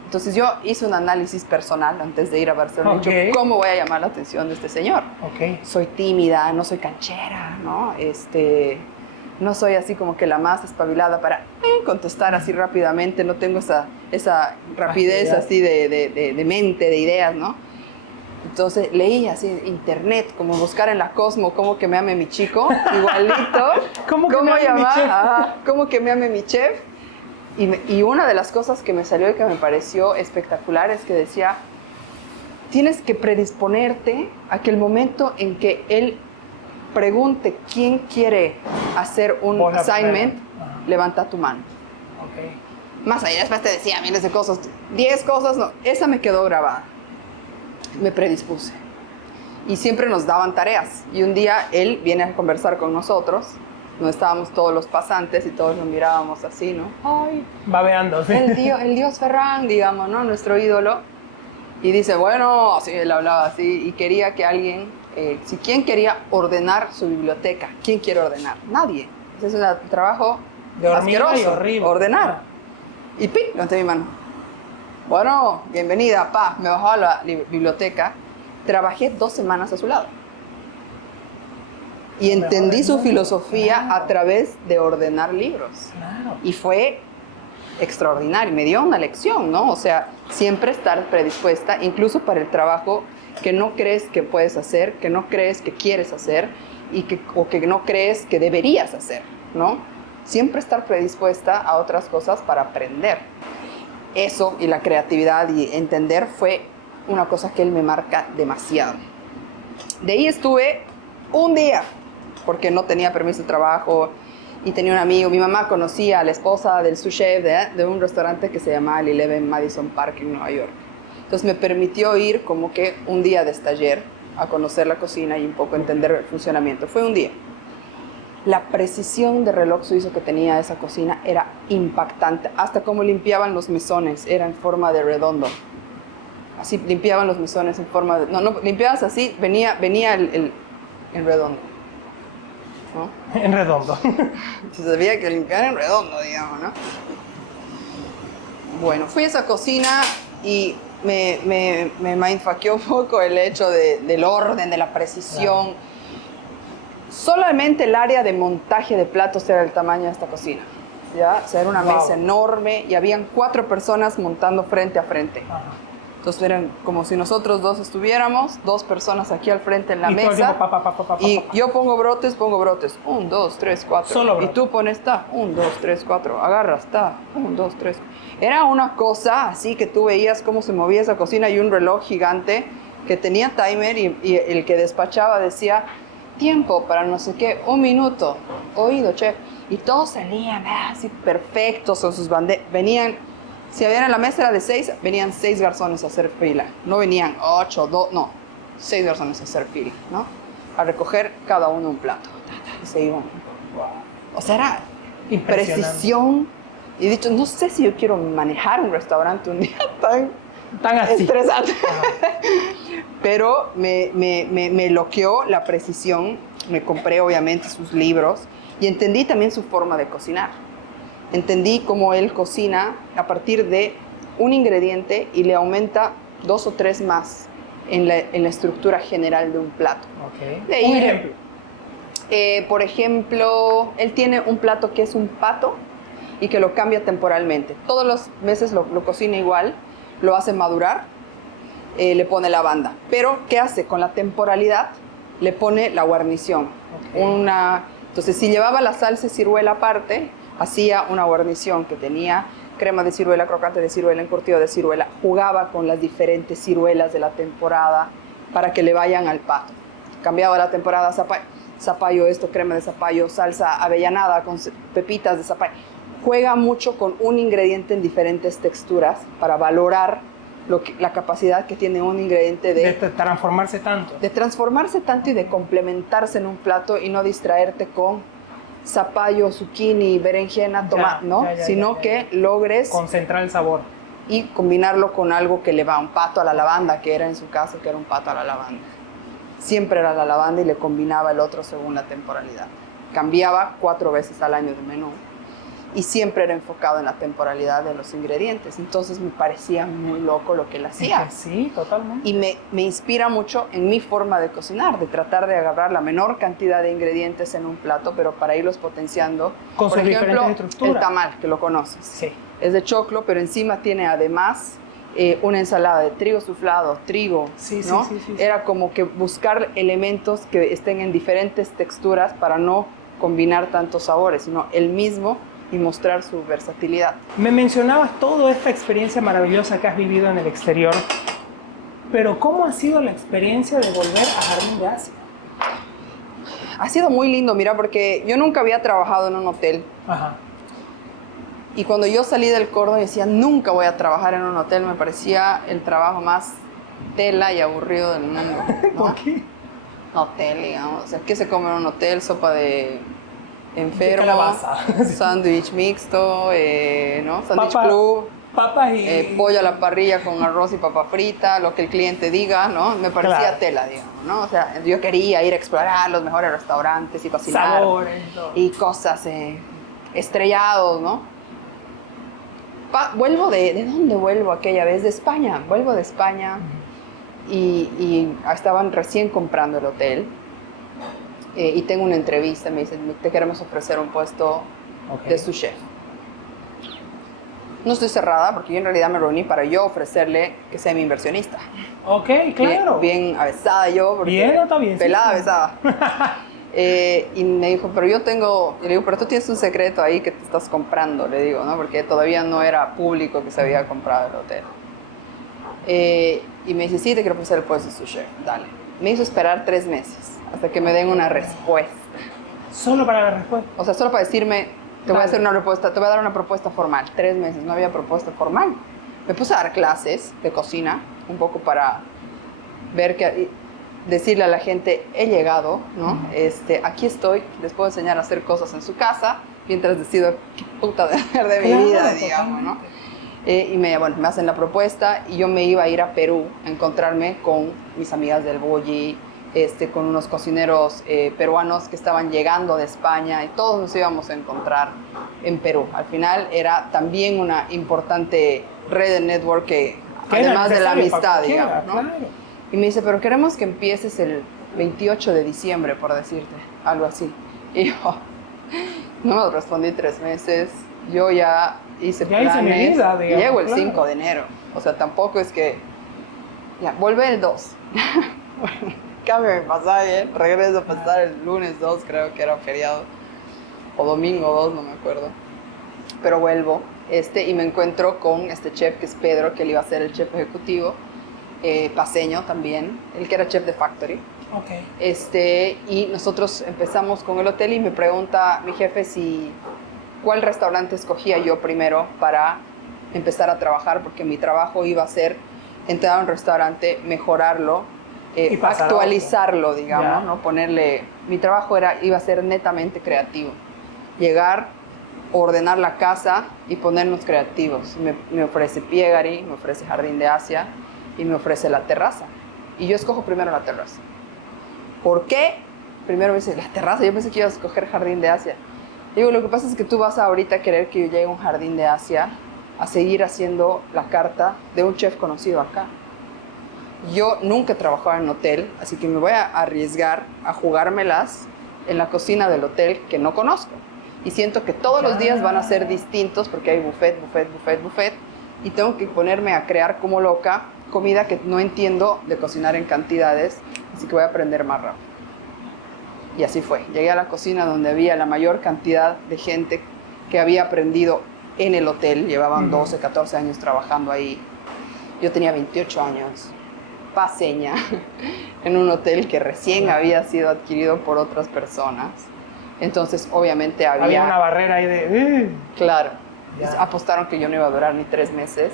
Entonces yo hice un análisis personal antes de ir a Barcelona. Okay. ¿Cómo voy a llamar la atención de este señor? Okay. Soy tímida, no soy canchera, ¿no? No soy así como que la más espabilada para contestar así rápidamente. No tengo esa rapidez así de mente, de ideas, ¿no? Entonces leí así internet, como buscar en la Cosmo cómo que me ame mi chico, igualito. ¿Cómo que me ame mi chef? ¿Cómo que me ame mi chef? Y una de las cosas que me salió y que me pareció espectacular es que decía, tienes que predisponerte a que el momento en que él pregunte quién quiere hacer un assignment, levanta tu mano. Okay. Más allá, después te decía miles de cosas, 10 cosas, no, esa me quedó grabada. Me predispuse. Y siempre nos daban tareas. Y un día él viene a conversar con nosotros. No estábamos todos los pasantes y todos nos mirábamos así, ¿no? Ay, babeando, sí. El dios Ferran, digamos, ¿no? Nuestro ídolo. Y dice, bueno, así él hablaba así, y quería que alguien, ¿quién quería ordenar su biblioteca? ¿Quién quiere ordenar? Nadie. Ese es un trabajo de hormiga asqueroso, y horrible. ordenar. Y ¡pim! Levanté mi mano. Bueno, bienvenida, me bajó a la biblioteca. Trabajé 2 semanas a su lado. Y entendí su filosofía a través de ordenar libros. Claro. Y fue extraordinario, me dio una lección, ¿no? O sea, siempre estar predispuesta, incluso para el trabajo que no crees que puedes hacer, que no crees que quieres hacer o que no crees que deberías hacer, ¿no? Siempre estar predispuesta a otras cosas para aprender. Eso y la creatividad y entender fue una cosa que él me marca demasiado. De ahí estuve un día, porque no tenía permiso de trabajo y tenía un amigo. Mi mamá conocía a la esposa del sous chef de un restaurante que se llamaba el Eleven Madison Park en Nueva York. Entonces me permitió ir como que un día de stagiaire a conocer la cocina y un poco entender el funcionamiento. Fue un día. La precisión de reloj suizo que tenía esa cocina era impactante. Hasta cómo limpiaban los mesones, era en forma de redondo. Así limpiaban los mesones en forma de... No, limpiabas así, venía en redondo. ¿No? En redondo. Se sabía que limpiar en redondo, digamos, ¿no? Bueno, fui a esa cocina y me mindfuckeó un poco el hecho del orden, de la precisión. Claro. Solamente el área de montaje de platos era el tamaño de esta cocina. ¿ya? O sea, era una mesa enorme y habían 4 personas montando frente a frente. Ajá. Entonces eran como si nosotros 2 estuviéramos, 2 personas aquí al frente en la mesa. Y yo pongo brotes. 1, 2, 3, 4. Solo brotes. Y tú pones 1, 2, 3, 4. Agarras 1, 2, 3. Era una cosa así que tú veías cómo se movía esa cocina y un reloj gigante que tenía timer y el que despachaba decía tiempo para no sé qué, 1 minuto. Oído, chef. Y todos salían así perfectos con sus bandejas. Venían. Si habían en la mesa era de 6, venían 6 garzones a hacer fila. No venían 8, 2, no. 6 garzones a hacer fila, ¿no? A recoger cada uno un plato. Y se iban. O sea, era precisión. Y he dicho, no sé si yo quiero manejar un restaurante un día tan así. Estresante. Pero me loqueó la precisión. Me compré, obviamente, sus libros. Y entendí también su forma de cocinar. Entendí cómo él cocina a partir de un ingrediente y le aumenta 2 o 3 más en la estructura general de un plato. Okay. De ahí, un ejemplo. Por ejemplo, él tiene un plato que es un pato y que lo cambia temporalmente. Todos los meses lo cocina igual, lo hace madurar, le pone la banda. Pero, ¿qué hace? Con la temporalidad le pone la guarnición. Okay. Entonces, si llevaba la salsa de ciruela aparte, hacía una guarnición que tenía crema de ciruela, crocante de ciruela, encurtido de ciruela. Jugaba con las diferentes ciruelas de la temporada para que le vayan al pato. Cambiaba la temporada, zapallo esto, crema de zapallo, salsa avellanada con pepitas de zapallo. Juega mucho con un ingrediente en diferentes texturas para valorar la capacidad que tiene un ingrediente de transformarse tanto. De transformarse tanto y de complementarse en un plato y no distraerte con zapallo, zucchini, berenjena, tomate, ¿no? Sino que logres concentrar el sabor y combinarlo con algo que le va, un pato a la lavanda, que era en su caso, que era un pato a la lavanda. Siempre era la lavanda y le combinaba el otro según la temporalidad. Cambiaba 4 veces al año de menú y siempre era enfocado en la temporalidad de los ingredientes. Entonces me parecía muy loco lo que él hacía. Sí, totalmente. Y me inspira mucho en mi forma de cocinar, de tratar de agarrar la menor cantidad de ingredientes en un plato, pero para irlos potenciando. Con sus diferentes estructuras. El tamal, que lo conoces. Sí. Es de choclo, pero encima tiene además una ensalada de trigo suflado, trigo, ¿no? Sí. Era como que buscar elementos que estén en diferentes texturas para no combinar tantos sabores, sino el mismo y mostrar su versatilidad. Me mencionabas toda esta experiencia maravillosa que has vivido en el exterior, pero ¿cómo ha sido la experiencia de volver a Jardín de Asia? Ha sido muy lindo, mira, porque yo nunca había trabajado en un hotel. Ajá. Y cuando yo salí del Córdoba decía, nunca voy a trabajar en un hotel, me parecía el trabajo más tela y aburrido del mundo, ¿no? ¿Por qué? Hotel, digamos. O sea, ¿qué se come en un hotel? Sopa de enfermo, sándwich mixto, ¿no? Sándwich club, papas y pollo a la parrilla con arroz y papa frita, lo que el cliente diga, ¿no? Me parecía tela, digamos, ¿no? O sea, yo quería ir a explorar los mejores restaurantes y cocinar. Sabores, y cosas estrellados, ¿no? Vuelvo ¿de dónde vuelvo aquella vez? De España. Vuelvo de España y estaban recién comprando el hotel. Y tengo una entrevista, me dicen, te queremos ofrecer un puesto de su chef. No estoy cerrada porque yo en realidad me reuní para yo ofrecerle que sea mi inversionista. Ok, claro. Bien avesada yo, porque bien, no está bien. Pelada, avesada. Y me dijo, pero yo tengo... Y le digo, pero tú tienes un secreto ahí que te estás comprando, le digo, ¿no? Porque todavía no era público que se había comprado el hotel. Y me dice, sí, te quiero ofrecer el puesto de su chef, dale. Me hizo esperar 3 meses hasta que me den una respuesta. ¿Solo para la respuesta? O sea, solo para decirme, te voy a hacer una propuesta, te voy a dar una propuesta formal. 3 meses, no había propuesta formal. Me puse a dar clases de cocina, un poco para ver que... decirle a la gente, he llegado, ¿no? Aquí estoy, les puedo enseñar a hacer cosas en su casa, mientras decido qué puta de hacer de mi vida, digamos, ¿no? Y me hacen la propuesta y yo me iba a ir a Perú a encontrarme con mis amigas del Bulli, con unos cocineros peruanos que estaban llegando de España y todos nos íbamos a encontrar en Perú. Al final era también una importante red de network que además de la amistad, digamos, ¿no? Claro. Y me dice, pero queremos que empieces el 28 de diciembre, por decirte, algo así. Y yo no me respondí 3 meses, Yo ya hice ya hice mi planes, vida, digamos, llego el claro. 5 de enero. O sea, tampoco es que... Ya, vuelve el 2. Cambio mi pasaje, regreso a pasar el lunes 2, creo que era feriado. O domingo 2, no me acuerdo. Pero vuelvo y me encuentro con este chef que es Pedro, que él iba a ser el chef ejecutivo, paceño también, el que era chef de Factory. Okay. Y nosotros empezamos con el hotel y me pregunta mi jefe cuál restaurante escogía yo primero para empezar a trabajar, porque mi trabajo iba a ser entrar a un restaurante, mejorarlo, actualizarlo, digamos, ¿no? Ponerle... Mi trabajo iba a ser netamente creativo. Llegar, ordenar la casa y ponernos creativos. Me ofrece Piegari, me ofrece Jardín de Asia y me ofrece la terraza. Y yo escojo primero la terraza. ¿Por qué? Primero me dice, la terraza. Yo pensé que iba a escoger Jardín de Asia. Digo, lo que pasa es que tú vas ahorita a querer que yo llegue a un Jardín de Asia a seguir haciendo la carta de un chef conocido acá. Yo nunca he trabajado en hotel, así que me voy a arriesgar a jugármelas en la cocina del hotel que no conozco. Y siento que todos los días van a ser distintos porque hay buffet, buffet, buffet, buffet. Y tengo que ponerme a crear como loca comida que no entiendo de cocinar en cantidades, así que voy a aprender más rápido. Y así fue. Llegué a la cocina donde había la mayor cantidad de gente que había aprendido en el hotel. Llevaban 12, 14 años trabajando ahí. Yo tenía 28 años. Paceña, en un hotel que recién había sido adquirido por otras personas. Entonces, obviamente había una barrera ahí de... Claro. Apostaron que yo no iba a durar ni 3 meses.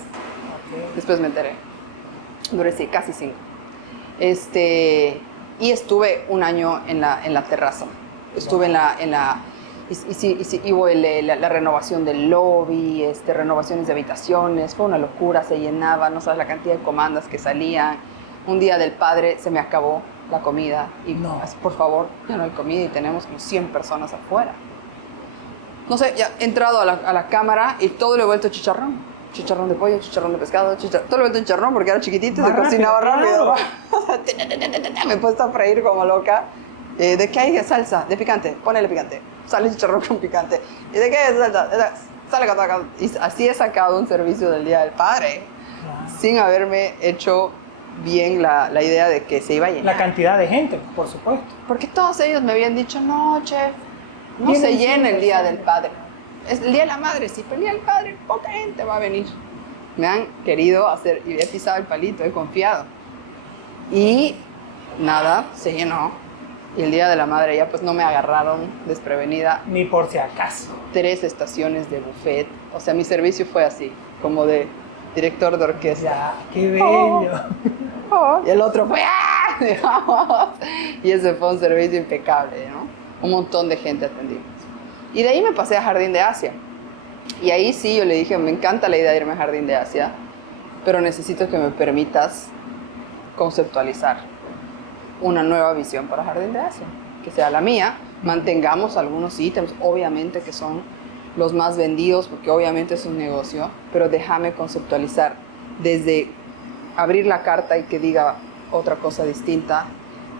Okay. Después me enteré. Duré casi 5. Y estuve un año en la terraza. Estuve hubo la renovación del lobby, renovaciones de habitaciones. Fue una locura, se llenaba, no sabes la cantidad de comandas que salían. Un día del padre se me acabó la comida y no, por favor, ya no hay comida y tenemos como 100 personas afuera. No sé, ya he entrado a la cámara y todo lo he vuelto chicharrón. Chicharrón de pollo, chicharrón de pescado, todo lo he vuelto chicharrón porque era chiquitito y se cocinaba rápido. Me he puesto a freír como loca. ¿De qué hay salsa? De picante, ponele picante. Sale chicharrón con picante. ¿Y de qué es salsa? Sale acá. Y así he sacado un servicio del Día del Padre, sin haberme hecho bien la idea de que se iba a llenar. La cantidad de gente, por supuesto. Porque todos ellos me habían dicho, no, chef, no se llena el Día del Padre. Es el Día de la Madre, sí, pero el Día del Padre, poca gente va a venir. Me han querido hacer, y he pisado el palito, he confiado. Y nada, se llenó. Y el Día de la Madre ya pues no me agarraron desprevenida. Ni por si acaso. 3 estaciones de buffet. O sea, mi servicio fue así, como de director de orquesta. Ya, qué bello. Y el otro fue ¡ah! Digamos. Y ese fue un servicio impecable, ¿no? Un montón de gente atendimos. Y de ahí me pasé a Jardín de Asia. Y ahí sí yo le dije, me encanta la idea de irme a Jardín de Asia, pero necesito que me permitas conceptualizar una nueva visión para Jardín de Asia, que sea la mía. Mantengamos algunos ítems, obviamente que son los más vendidos, porque obviamente es un negocio, pero déjame conceptualizar desde abrir la carta y que diga otra cosa distinta,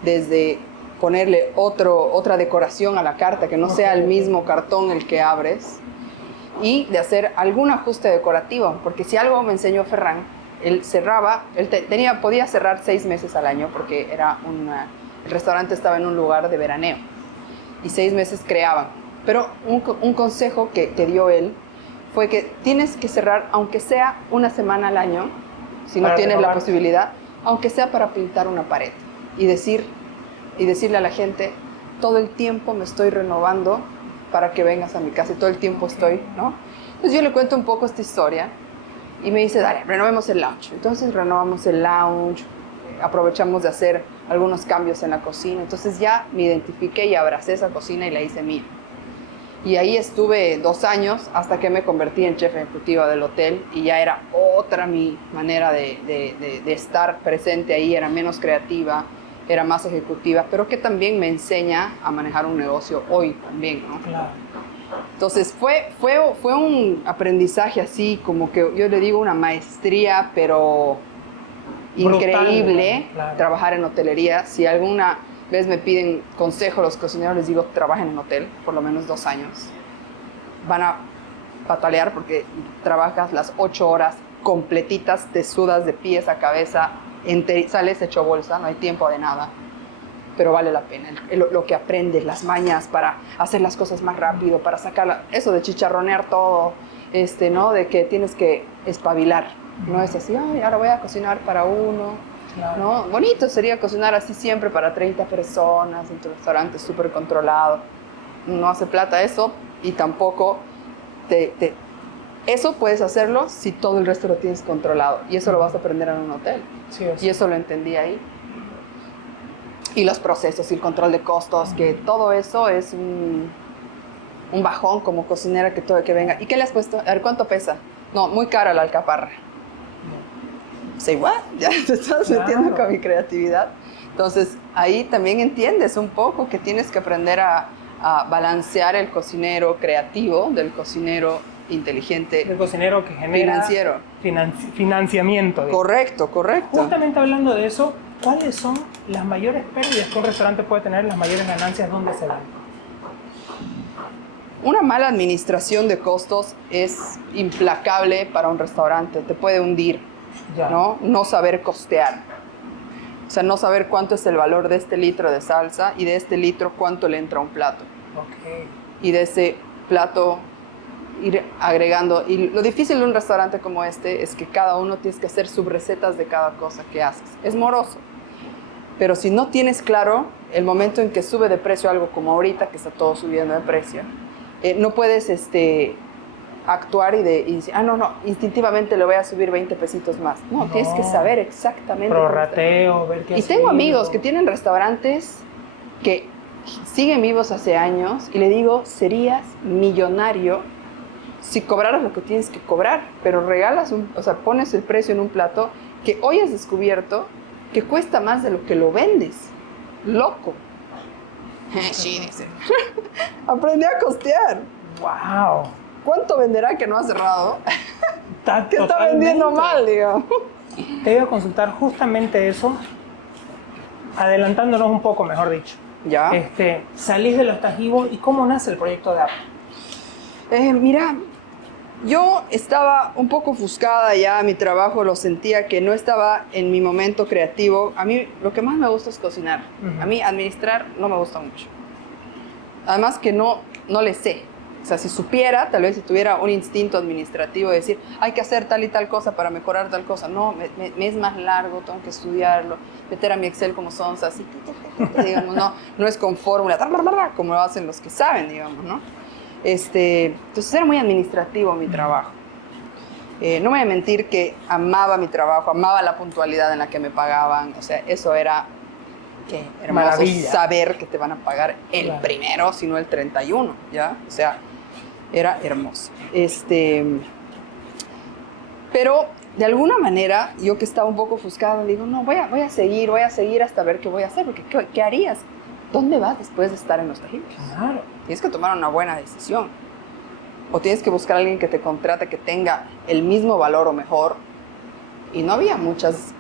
desde ponerle otra decoración a la carta, que no sea el mismo cartón el que abres, y de hacer algún ajuste decorativo, porque si algo me enseñó Ferran, él cerraba, podía cerrar 6 meses al año, porque el restaurante estaba en un lugar de veraneo, y 6 meses creaban. Pero un consejo que dio él fue que tienes que cerrar, aunque sea una semana al año, si no tienes la posibilidad, aunque sea para pintar una pared, y decirle a la gente, todo el tiempo me estoy renovando para que vengas a mi casa, y todo el tiempo estoy, ¿no? Entonces yo le cuento un poco esta historia, y me dice, dale, renovemos el lounge. Entonces renovamos el lounge, aprovechamos de hacer algunos cambios en la cocina, entonces ya me identifiqué y abracé esa cocina y la hice mía. Y ahí estuve 2 años hasta que me convertí en chef ejecutiva del hotel, y ya era otra mi manera de estar presente ahí, era menos creativa, era más ejecutiva, pero que también me enseña a manejar un negocio hoy también, ¿no? Claro. Entonces fue un aprendizaje así, como que yo le digo una maestría, pero increíble. Brutal, claro. Trabajar en hotelería. Si alguna vez me piden consejo los cocineros, les digo, trabajen en hotel por lo menos 2 años. Van a patalear porque trabajas las 8 horas completitas, te sudas de pies a cabeza, sales hecho bolsa, no hay tiempo de nada, pero vale la pena. Lo que aprendes, las mañas para hacer las cosas más rápido, para sacar eso de chicharronear todo, ¿no? De que tienes que espabilar, no es así, ay, ahora voy a cocinar para uno, claro. ¿No? Bonito sería cocinar así siempre para 30 personas en tu restaurante súper controlado. No hace plata eso y tampoco eso puedes hacerlo si todo el resto lo tienes controlado y eso lo vas a aprender en un hotel. Sí, y eso lo entendí ahí. Y los procesos y el control de costos, que todo eso es un bajón como cocinera que venga. ¿Y qué le has puesto? A ver, ¿cuánto pesa? No, muy cara la alcaparra. Say what? Ya te estás metiendo con mi creatividad. Entonces, ahí también entiendes un poco que tienes que aprender a balancear el cocinero creativo del cocinero inteligente. El cocinero que genera financiero. Financiamiento. Correcto. Justamente hablando de eso, ¿cuáles son las mayores pérdidas que un restaurante puede tener, las mayores ganancias, dónde se dan? Una mala administración de costos es implacable para un restaurante, te puede hundir, ¿no? No saber costear. O sea, no saber cuánto es el valor de este litro de salsa y de este litro cuánto le entra a un plato. Okay. Y de ese plato ir agregando. Y lo difícil de un restaurante como este es que cada uno tienes que hacer subrecetas de cada cosa que haces. Es moroso. Pero si no tienes claro el momento en que sube de precio algo como ahorita, que está todo subiendo de precio, no puedes actuar y decir, no, instintivamente le voy a subir 20 pesitos más. No, tienes que saber exactamente. Prorrateo, ver qué. Y tengo amigos que tienen restaurantes que siguen vivos hace años y le digo, serías millonario si cobraras lo que tienes que cobrar, pero regalas, pones el precio en un plato que hoy has descubierto que cuesta más de lo que lo vendes. Loco. Sí, dice. Aprendí a costear. ¡Wow! ¿Cuánto venderá que no ha cerrado? ¿Qué está vendiendo mal, digamos? Te iba a consultar justamente eso, adelantándonos un poco, mejor dicho. ¿Ya? Salís de los Tajivos y ¿cómo nace el proyecto de Apple? Mira, yo estaba un poco ofuscada ya, mi trabajo lo sentía que no estaba en mi momento creativo. A mí lo que más me gusta es cocinar. A mí administrar no me gusta mucho. Además que no le sé. O sea, si supiera, tal vez si tuviera un instinto administrativo de decir, hay que hacer tal y tal cosa para mejorar tal cosa. No, me es más largo, tengo que estudiarlo, meter a mi Excel como sonsa, así, digamos, no es con fórmula, como lo hacen los que saben, digamos, ¿no? Entonces era muy administrativo mi trabajo. No me voy a mentir que amaba mi trabajo, amaba la puntualidad en la que me pagaban, o sea, eso era hermoso. Maravilla. Saber que te van a pagar el primero, sino el 31, ¿ya? O sea, era hermoso. Pero de alguna manera, yo que estaba un poco ofuscada, digo, no, voy a seguir hasta ver qué voy a hacer, porque ¿qué harías? ¿Dónde vas después de estar en los Tajivos? Claro. Tienes que tomar una buena decisión. O tienes que buscar a alguien que te contrate, que tenga el mismo valor o mejor. Y no había muchas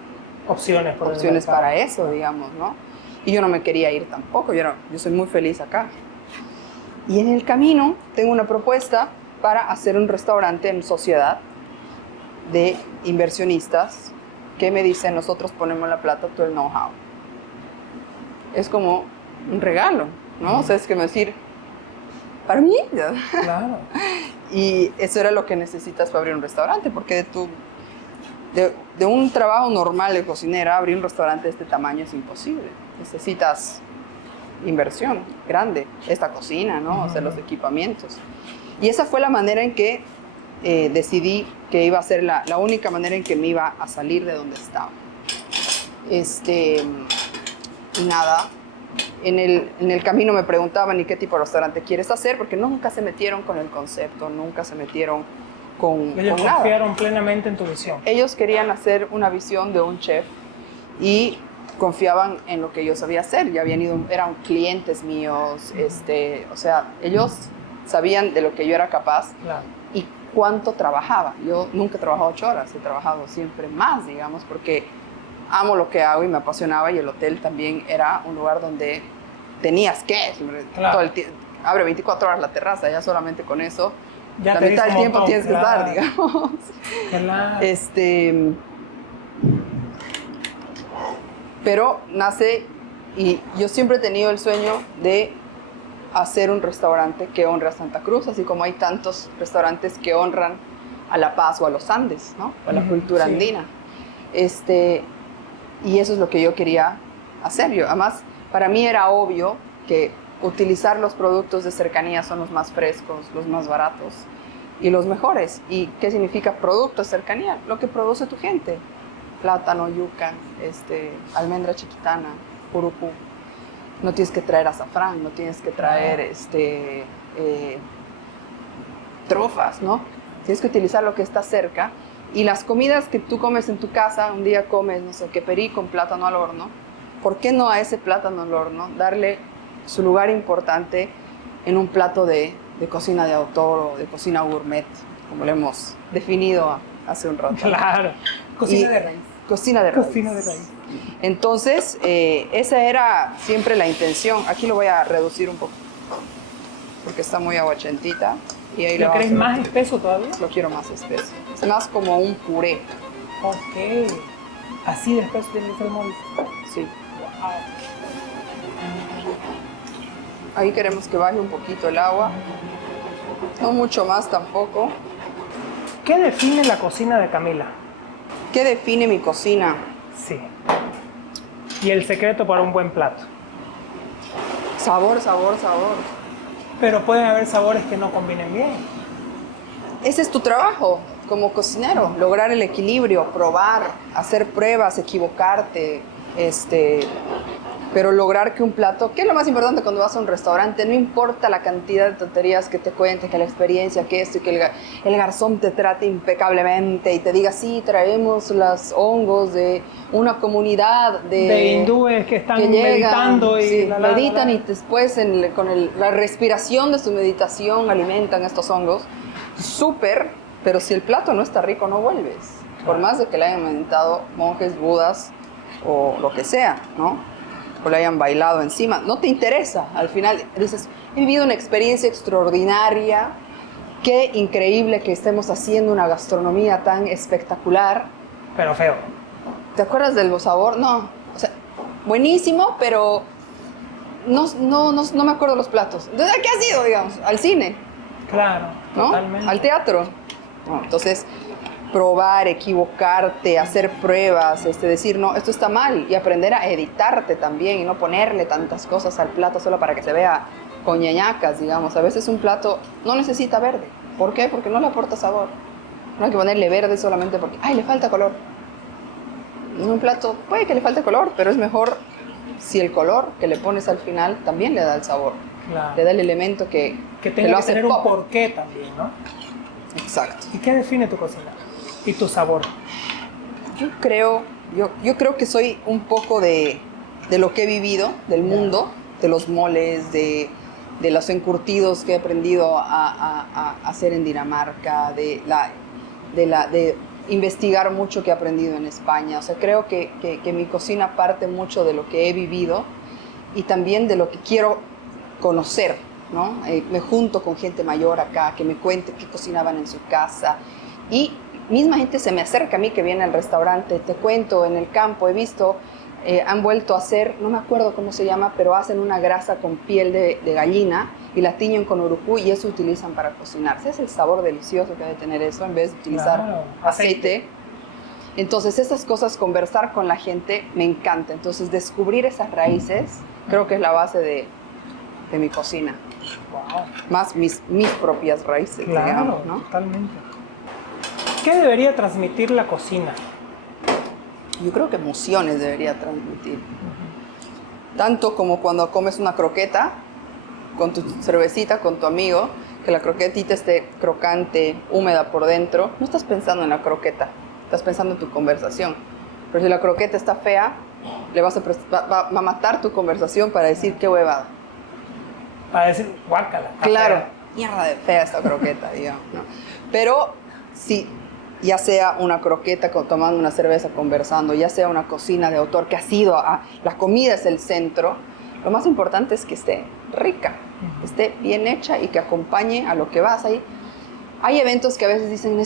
opciones para eso, digamos, ¿no? Y yo no me quería ir tampoco, yo soy muy feliz acá. Y en el camino tengo una propuesta para hacer un restaurante en sociedad de inversionistas que me dicen, nosotros ponemos la plata, tú el know-how. Es como un regalo, ¿no? O sea, es que me decir, para mí. Claro. Y eso era lo que necesitas para abrir un restaurante, porque de un trabajo normal de cocinera, abrir un restaurante de este tamaño es imposible. Necesitas inversión grande, esta cocina, ¿no? O sea, los equipamientos. Y esa fue la manera en que decidí que iba a ser la única manera en que me iba a salir de donde estaba. Y nada, en el camino me preguntaban, ¿y qué tipo de restaurante quieres hacer? Porque nunca se metieron con el concepto, nunca se metieron con Ellos nada. Confiaron plenamente en tu visión. Ellos querían hacer una visión de un chef y confiaban en lo que yo sabía hacer. Ya eran clientes míos, o sea, ellos sabían de lo que yo era capaz. Claro. Y cuánto trabajaba. Yo nunca he trabajado 8 horas, he trabajado siempre más, digamos, porque amo lo que hago y me apasionaba, y el hotel también era un lugar donde tenías que, claro, todo el abre 24 horas la terraza, ya solamente con eso Ya la te mitad del dice un tiempo montón, tienes que claro. estar, digamos. Claro. Pero nace, y yo siempre he tenido el sueño de hacer un restaurante que honre a Santa Cruz, así como hay tantos restaurantes que honran a La Paz o a los Andes, ¿no? O a la cultura andina. Y eso es lo que yo quería hacer. Además, para mí era obvio que utilizar los productos de cercanía son los más frescos, los más baratos y los mejores. ¿Y qué significa producto de cercanía? Lo que produce tu gente. Plátano, yuca, almendra chiquitana, purupú. No tienes que traer azafrán, no tienes que traer trufas, ¿no? Tienes que utilizar lo que está cerca. Y las comidas que tú comes en tu casa, un día comes, no sé, queperí con plátano al horno. ¿Por qué no a ese plátano al horno darle su lugar importante en un plato de cocina de autor o de cocina gourmet, como lo hemos definido hace un rato? Claro. Cocina de raíz. Cocina de raíz. Cocina de raíz. Entonces, esa era siempre la intención. Aquí lo voy a reducir un poco, porque está muy aguachentita. Y ahí ¿Lo querés más espeso todavía? Lo quiero más espeso. Es más como un puré. Ok. Así de espeso tiene que ser el mole. Sí. Wow. Ahí queremos que baje un poquito el agua. No mucho más tampoco. ¿Qué define la cocina de Camila? ¿Qué define mi cocina? Sí. Y el secreto para un buen plato. Sabor, sabor, sabor. Pero pueden haber sabores que no combinen bien. Ese es tu trabajo como cocinero, lograr el equilibrio, probar, hacer pruebas, equivocarte, pero lograr que un plato, que es lo más importante cuando vas a un restaurante, no importa la cantidad de tonterías que te cuenten, que la experiencia, que esto y que el garzón te trate impecablemente y te diga, sí, traemos los hongos de una comunidad de hindúes que están llegan, meditando y sí, meditan y después la respiración de su meditación alimentan estos hongos. Súper, pero si el plato no está rico no vuelves, por más de que le hayan meditado monjes, budas o lo que sea, ¿no? O le hayan bailado encima, no te interesa. Al final dices, he vivido una experiencia extraordinaria, qué increíble que estemos haciendo una gastronomía tan espectacular. Pero feo. ¿Te acuerdas del sabor? No, o sea, buenísimo, pero no me acuerdo los platos. Entonces, ¿a qué has ido, digamos? Al cine. Claro, ¿No? totalmente. Al teatro. No, entonces, probar, equivocarte, hacer pruebas, decir, no, esto está mal, y aprender a editarte también y no ponerle tantas cosas al plato solo para que se vea con ñañacas, digamos. A veces un plato no necesita verde. ¿Por qué? Porque no le aporta sabor. No hay que ponerle verde solamente porque, ay, le falta color. En un plato puede que le falte color, pero es mejor si el color que le pones al final también le da el sabor. Claro. Le da el elemento que tenga lo que hace tener pop. un porqué también, ¿no? Exacto. ¿Y qué define tu cocina? ¿Y tu sabor? Yo creo que soy un poco de lo que he vivido, del mundo, de los moles, de los encurtidos que he aprendido a hacer en Dinamarca, de investigar mucho que he aprendido en España. O sea, creo que mi cocina parte mucho de lo que he vivido y también de lo que quiero conocer, ¿no? Me junto con gente mayor acá que me cuente qué cocinaban en su casa y misma gente se me acerca a mí que viene al restaurante, te cuento, en el campo he visto, han vuelto a hacer, no me acuerdo cómo se llama, pero hacen una grasa con piel de gallina y la tiñen con urucú y eso utilizan para cocinarse. Es el sabor delicioso que debe tener eso en vez de utilizar aceite. Entonces esas cosas, conversar con la gente me encanta. Entonces descubrir esas raíces creo que es la base de mi cocina. Wow. Más mis propias raíces, claro, digamos, ¿no? Totalmente. ¿Qué debería transmitir la cocina? Yo creo que emociones debería transmitir. Tanto como cuando comes una croqueta con tu cervecita, con tu amigo, que la croquetita esté crocante, húmeda por dentro. No estás pensando en la croqueta, estás pensando en tu conversación. Pero si la croqueta está fea, va a matar tu conversación para decir qué huevada. Para decir guácala. Claro, fea. mierda de fea esta croqueta, digamos, ¿no? Pero si ya sea una croqueta tomando una cerveza conversando, ya sea una cocina de autor que ha sido, la comida es el centro, lo más importante es que esté rica, esté bien hecha y que acompañe a lo que vas ahí. Hay eventos que a veces dicen,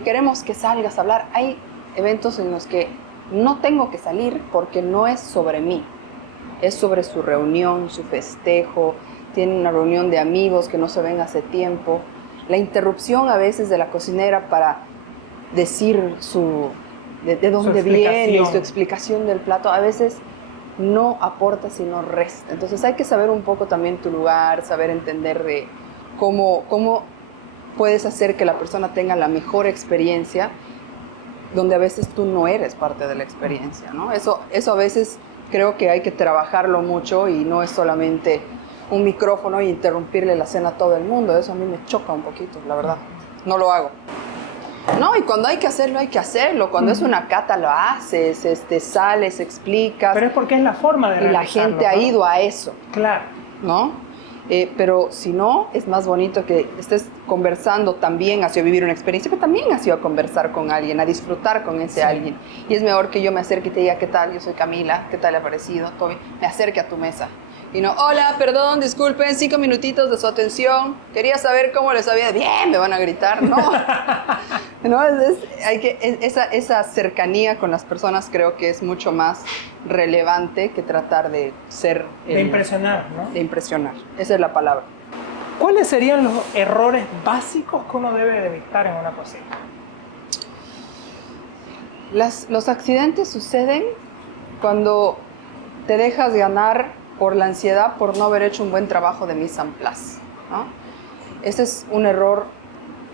queremos que salgas a hablar. Hay eventos en los que no tengo que salir porque no es sobre mí. Es sobre su reunión, su festejo. Tienen una reunión de amigos que no se ven hace tiempo. La interrupción a veces de la cocinera para decir de dónde viene y su explicación del plato, a veces no aporta sino resta. Entonces hay que saber un poco también tu lugar, saber entender de cómo puedes hacer que la persona tenga la mejor experiencia, donde a veces tú no eres parte de la experiencia, ¿no? Eso a veces creo que hay que trabajarlo mucho y no es solamente un micrófono y interrumpirle la cena a todo el mundo. Eso a mí me choca un poquito, la verdad. No lo hago. No, y cuando hay que hacerlo, hay que hacerlo. Cuando es una cata, lo haces, sales, explicas. Pero es porque es la forma de realizarlo, y la gente ha ido a eso. Claro. ¿No? Pero si no, es más bonito que estés conversando. También has ido a vivir una experiencia, pero también has ido a conversar con alguien, a disfrutar con ese alguien. Y es mejor que yo me acerque y te diga, ¿qué tal? Yo soy Camila, ¿qué tal le ha parecido? Todo bien. Me acerque a tu mesa. Y no, hola, perdón, disculpen, 5 minutitos de su atención. Quería saber cómo les había... Bien, me van a gritar, ¿no? No, esa cercanía con las personas creo que es mucho más relevante que tratar de ser... de impresionar, ¿no? De impresionar, esa es la palabra. ¿Cuáles serían los errores básicos que uno debe de evitar en una cocina? Los accidentes suceden cuando te dejas ganar por la ansiedad, por no haber hecho un buen trabajo de mise en place, ¿no? Ese es un error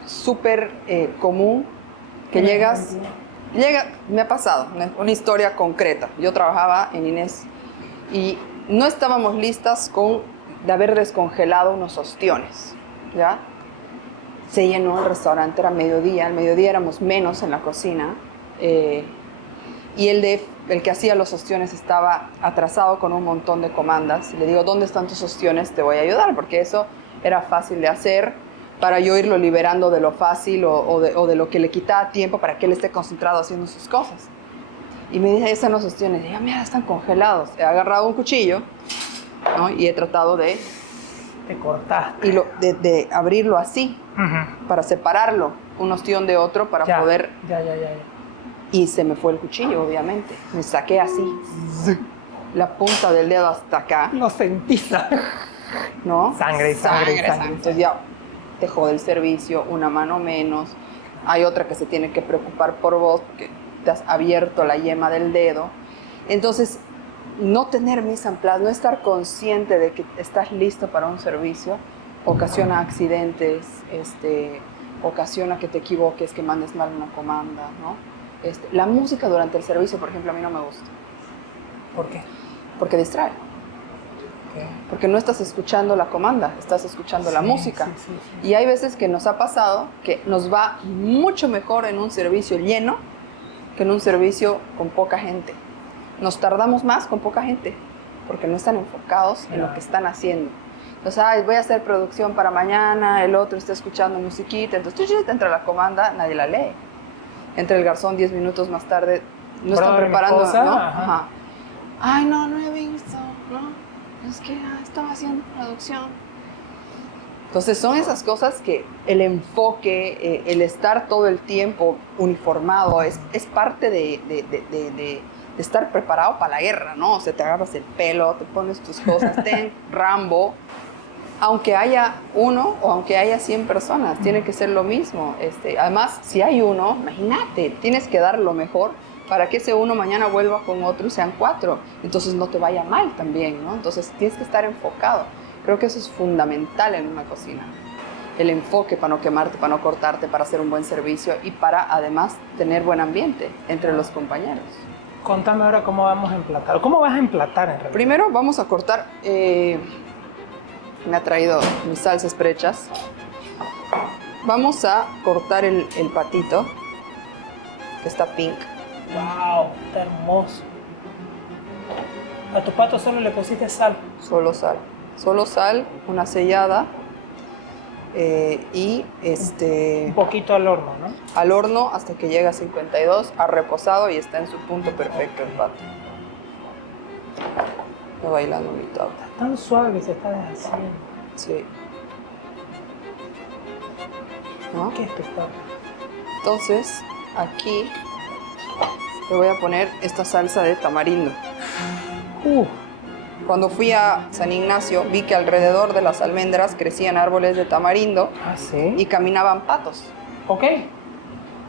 súper común, que me ha pasado, una historia concreta. Yo trabajaba en Inés y no estábamos listas de haber descongelado unos ostiones, ¿ya? Se llenó el restaurante, era mediodía, al mediodía éramos menos en la cocina, y el que hacía los ostiones estaba atrasado con un montón de comandas. Le digo, ¿dónde están tus ostiones? Te voy a ayudar, porque eso era fácil de hacer para yo irlo liberando de lo fácil o de lo que le quitaba tiempo para que él esté concentrado haciendo sus cosas. Y me dice, ahí están los ostiones. Y digo, mira, están congelados. He agarrado un cuchillo, ¿no? Y he tratado de... Te cortaste. Y de abrirlo así, para separarlo, un ostión de otro, para poder... Ya. Y se me fue el cuchillo, obviamente. Me saqué así, la punta del dedo hasta acá. Lo sentí. ¿No? Sangre. Entonces ya te jode el servicio, una mano menos. Hay otra que se tiene que preocupar por vos porque te has abierto la yema del dedo. Entonces, no tener mise en place, no estar consciente de que estás listo para un servicio, ocasiona accidentes, ocasiona que te equivoques, que mandes mal una comanda, ¿no? La música durante el servicio, por ejemplo, a mí no me gusta. ¿Por qué? Porque distrae. Okay. Porque no estás escuchando la comanda, estás escuchando la música. Sí. Y hay veces que nos ha pasado que nos va mucho mejor en un servicio lleno que en un servicio con poca gente. Nos tardamos más con poca gente porque no están enfocados en lo que están haciendo. Entonces, voy a hacer producción para mañana, el otro está escuchando musiquita, entonces entra la comanda, nadie la lee. Entra el garzón 10 minutos más tarde, no están preparando, ¿no? Ajá. Ay, no he visto, ¿no? Es que estaba haciendo producción. Entonces son esas cosas que el enfoque, el estar todo el tiempo uniformado, es parte de estar preparado para la guerra, ¿no? O sea, te agarras el pelo, te pones tus cosas, Rambo. Aunque haya uno o aunque haya 100 personas, tiene que ser lo mismo. Además, si hay uno, imagínate, tienes que dar lo mejor para que ese uno mañana vuelva con otro y sean 4. Entonces no te vaya mal también, ¿no? Entonces tienes que estar enfocado. Creo que eso es fundamental en una cocina. El enfoque para no quemarte, para no cortarte, para hacer un buen servicio y para además tener buen ambiente entre los compañeros. Contame ahora cómo vamos a emplatar. ¿Cómo vas a emplatar en realidad? Primero vamos a cortar... me ha traído mis salsas prechas. Vamos a cortar el patito, que está pink. ¡Wow! Está hermoso. ¿A tu pato solo le pusiste sal? Solo sal. Solo sal, una sellada y un poquito al horno, ¿no? Al horno hasta que llegue a 52, ha reposado y está en su punto perfecto el pato. Está bailando mi torta. Tan suave que se está deshaciendo. Sí. ¿no? Qué espectáculo. Entonces, aquí le voy a poner esta salsa de tamarindo. Cuando fui a San Ignacio, vi que alrededor de las almendras crecían árboles de tamarindo. ¿Ah, sí? Y caminaban patos. Ok.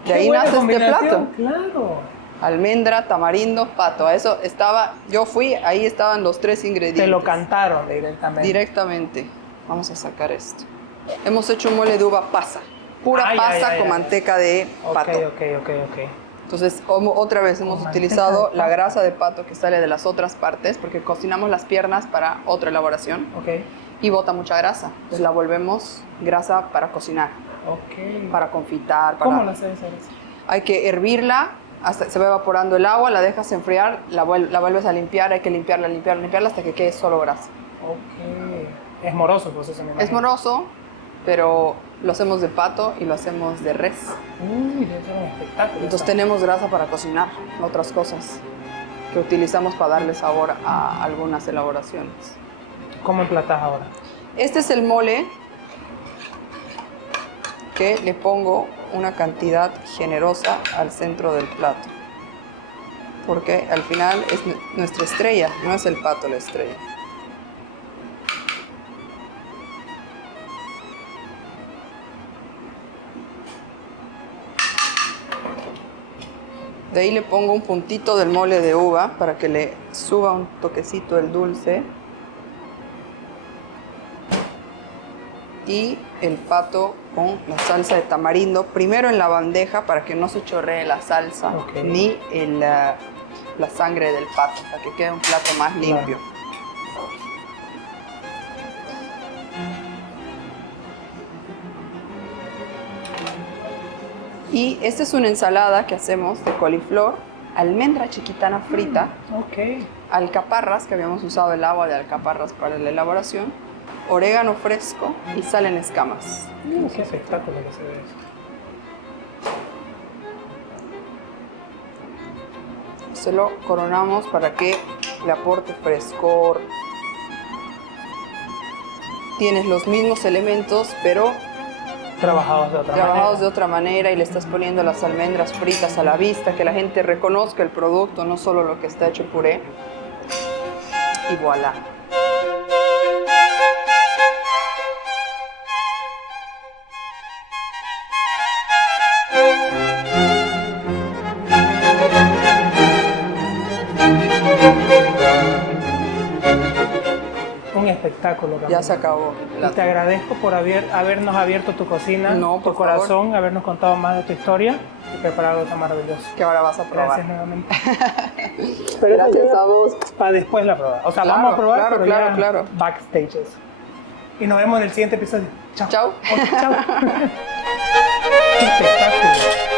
De ahí nace este plato. Claro. Almendra, tamarindo, pato. A eso estaba, yo fui, ahí estaban los 3 ingredientes. Te lo cantaron directamente. Directamente. Vamos a sacar esto. Hemos hecho un mole de uva pasa. Pura pasa con manteca de pato. Ok. Entonces, otra vez hemos utilizado la grasa de pato que sale de las otras partes, porque cocinamos las piernas para otra elaboración. Ok. Y bota mucha grasa. Entonces la volvemos grasa para cocinar. Ok. Para confitar. ¿Cómo lo haces? Hay que hervirla hasta se va evaporando el agua, la dejas enfriar, la vuelves a limpiar, hay que limpiarla hasta que quede solo grasa. Ok. Es moroso el proceso, me imagino. Es moroso, pero lo hacemos de pato y lo hacemos de res. Uy, debe ser un espectáculo. Entonces tenemos grasa para cocinar, otras cosas que utilizamos para darle sabor a algunas elaboraciones. ¿Cómo emplatas ahora? Este es el mole que le pongo una cantidad generosa al centro del plato. Porque al final es nuestra estrella, no es el pato la estrella. De ahí le pongo un puntito del mole de uva para que le suba un toquecito el dulce. Y el pato con la salsa de tamarindo, primero en la bandeja para que no se chorree la salsa, ni la sangre del pato, para que quede un plato más limpio. Y esta es una ensalada que hacemos de coliflor, almendra chiquitana frita, alcaparras, que habíamos usado el agua de alcaparras para la elaboración, orégano fresco y sal en escamas. Qué espectáculo que se ve eso. Se lo coronamos para que le aporte frescor. Tienes los mismos elementos, pero trabajados de otra manera y le estás poniendo las almendras fritas a la vista, que la gente reconozca el producto, no solo lo que está hecho puré. Y voilà. Un espectáculo, Camila. Ya se acabó. Y te agradezco por habernos abierto tu cocina, tu corazón, habernos contado más de tu historia y preparar algo tan maravilloso. Que ahora vas a probar. Gracias nuevamente. Gracias a vos. Para después la prueba. O sea, claro, vamos a probar, claro, pero claro, ya claro. backstages. Y nos vemos en el siguiente episodio. Chao. Chao. Chao. Qué espectáculo.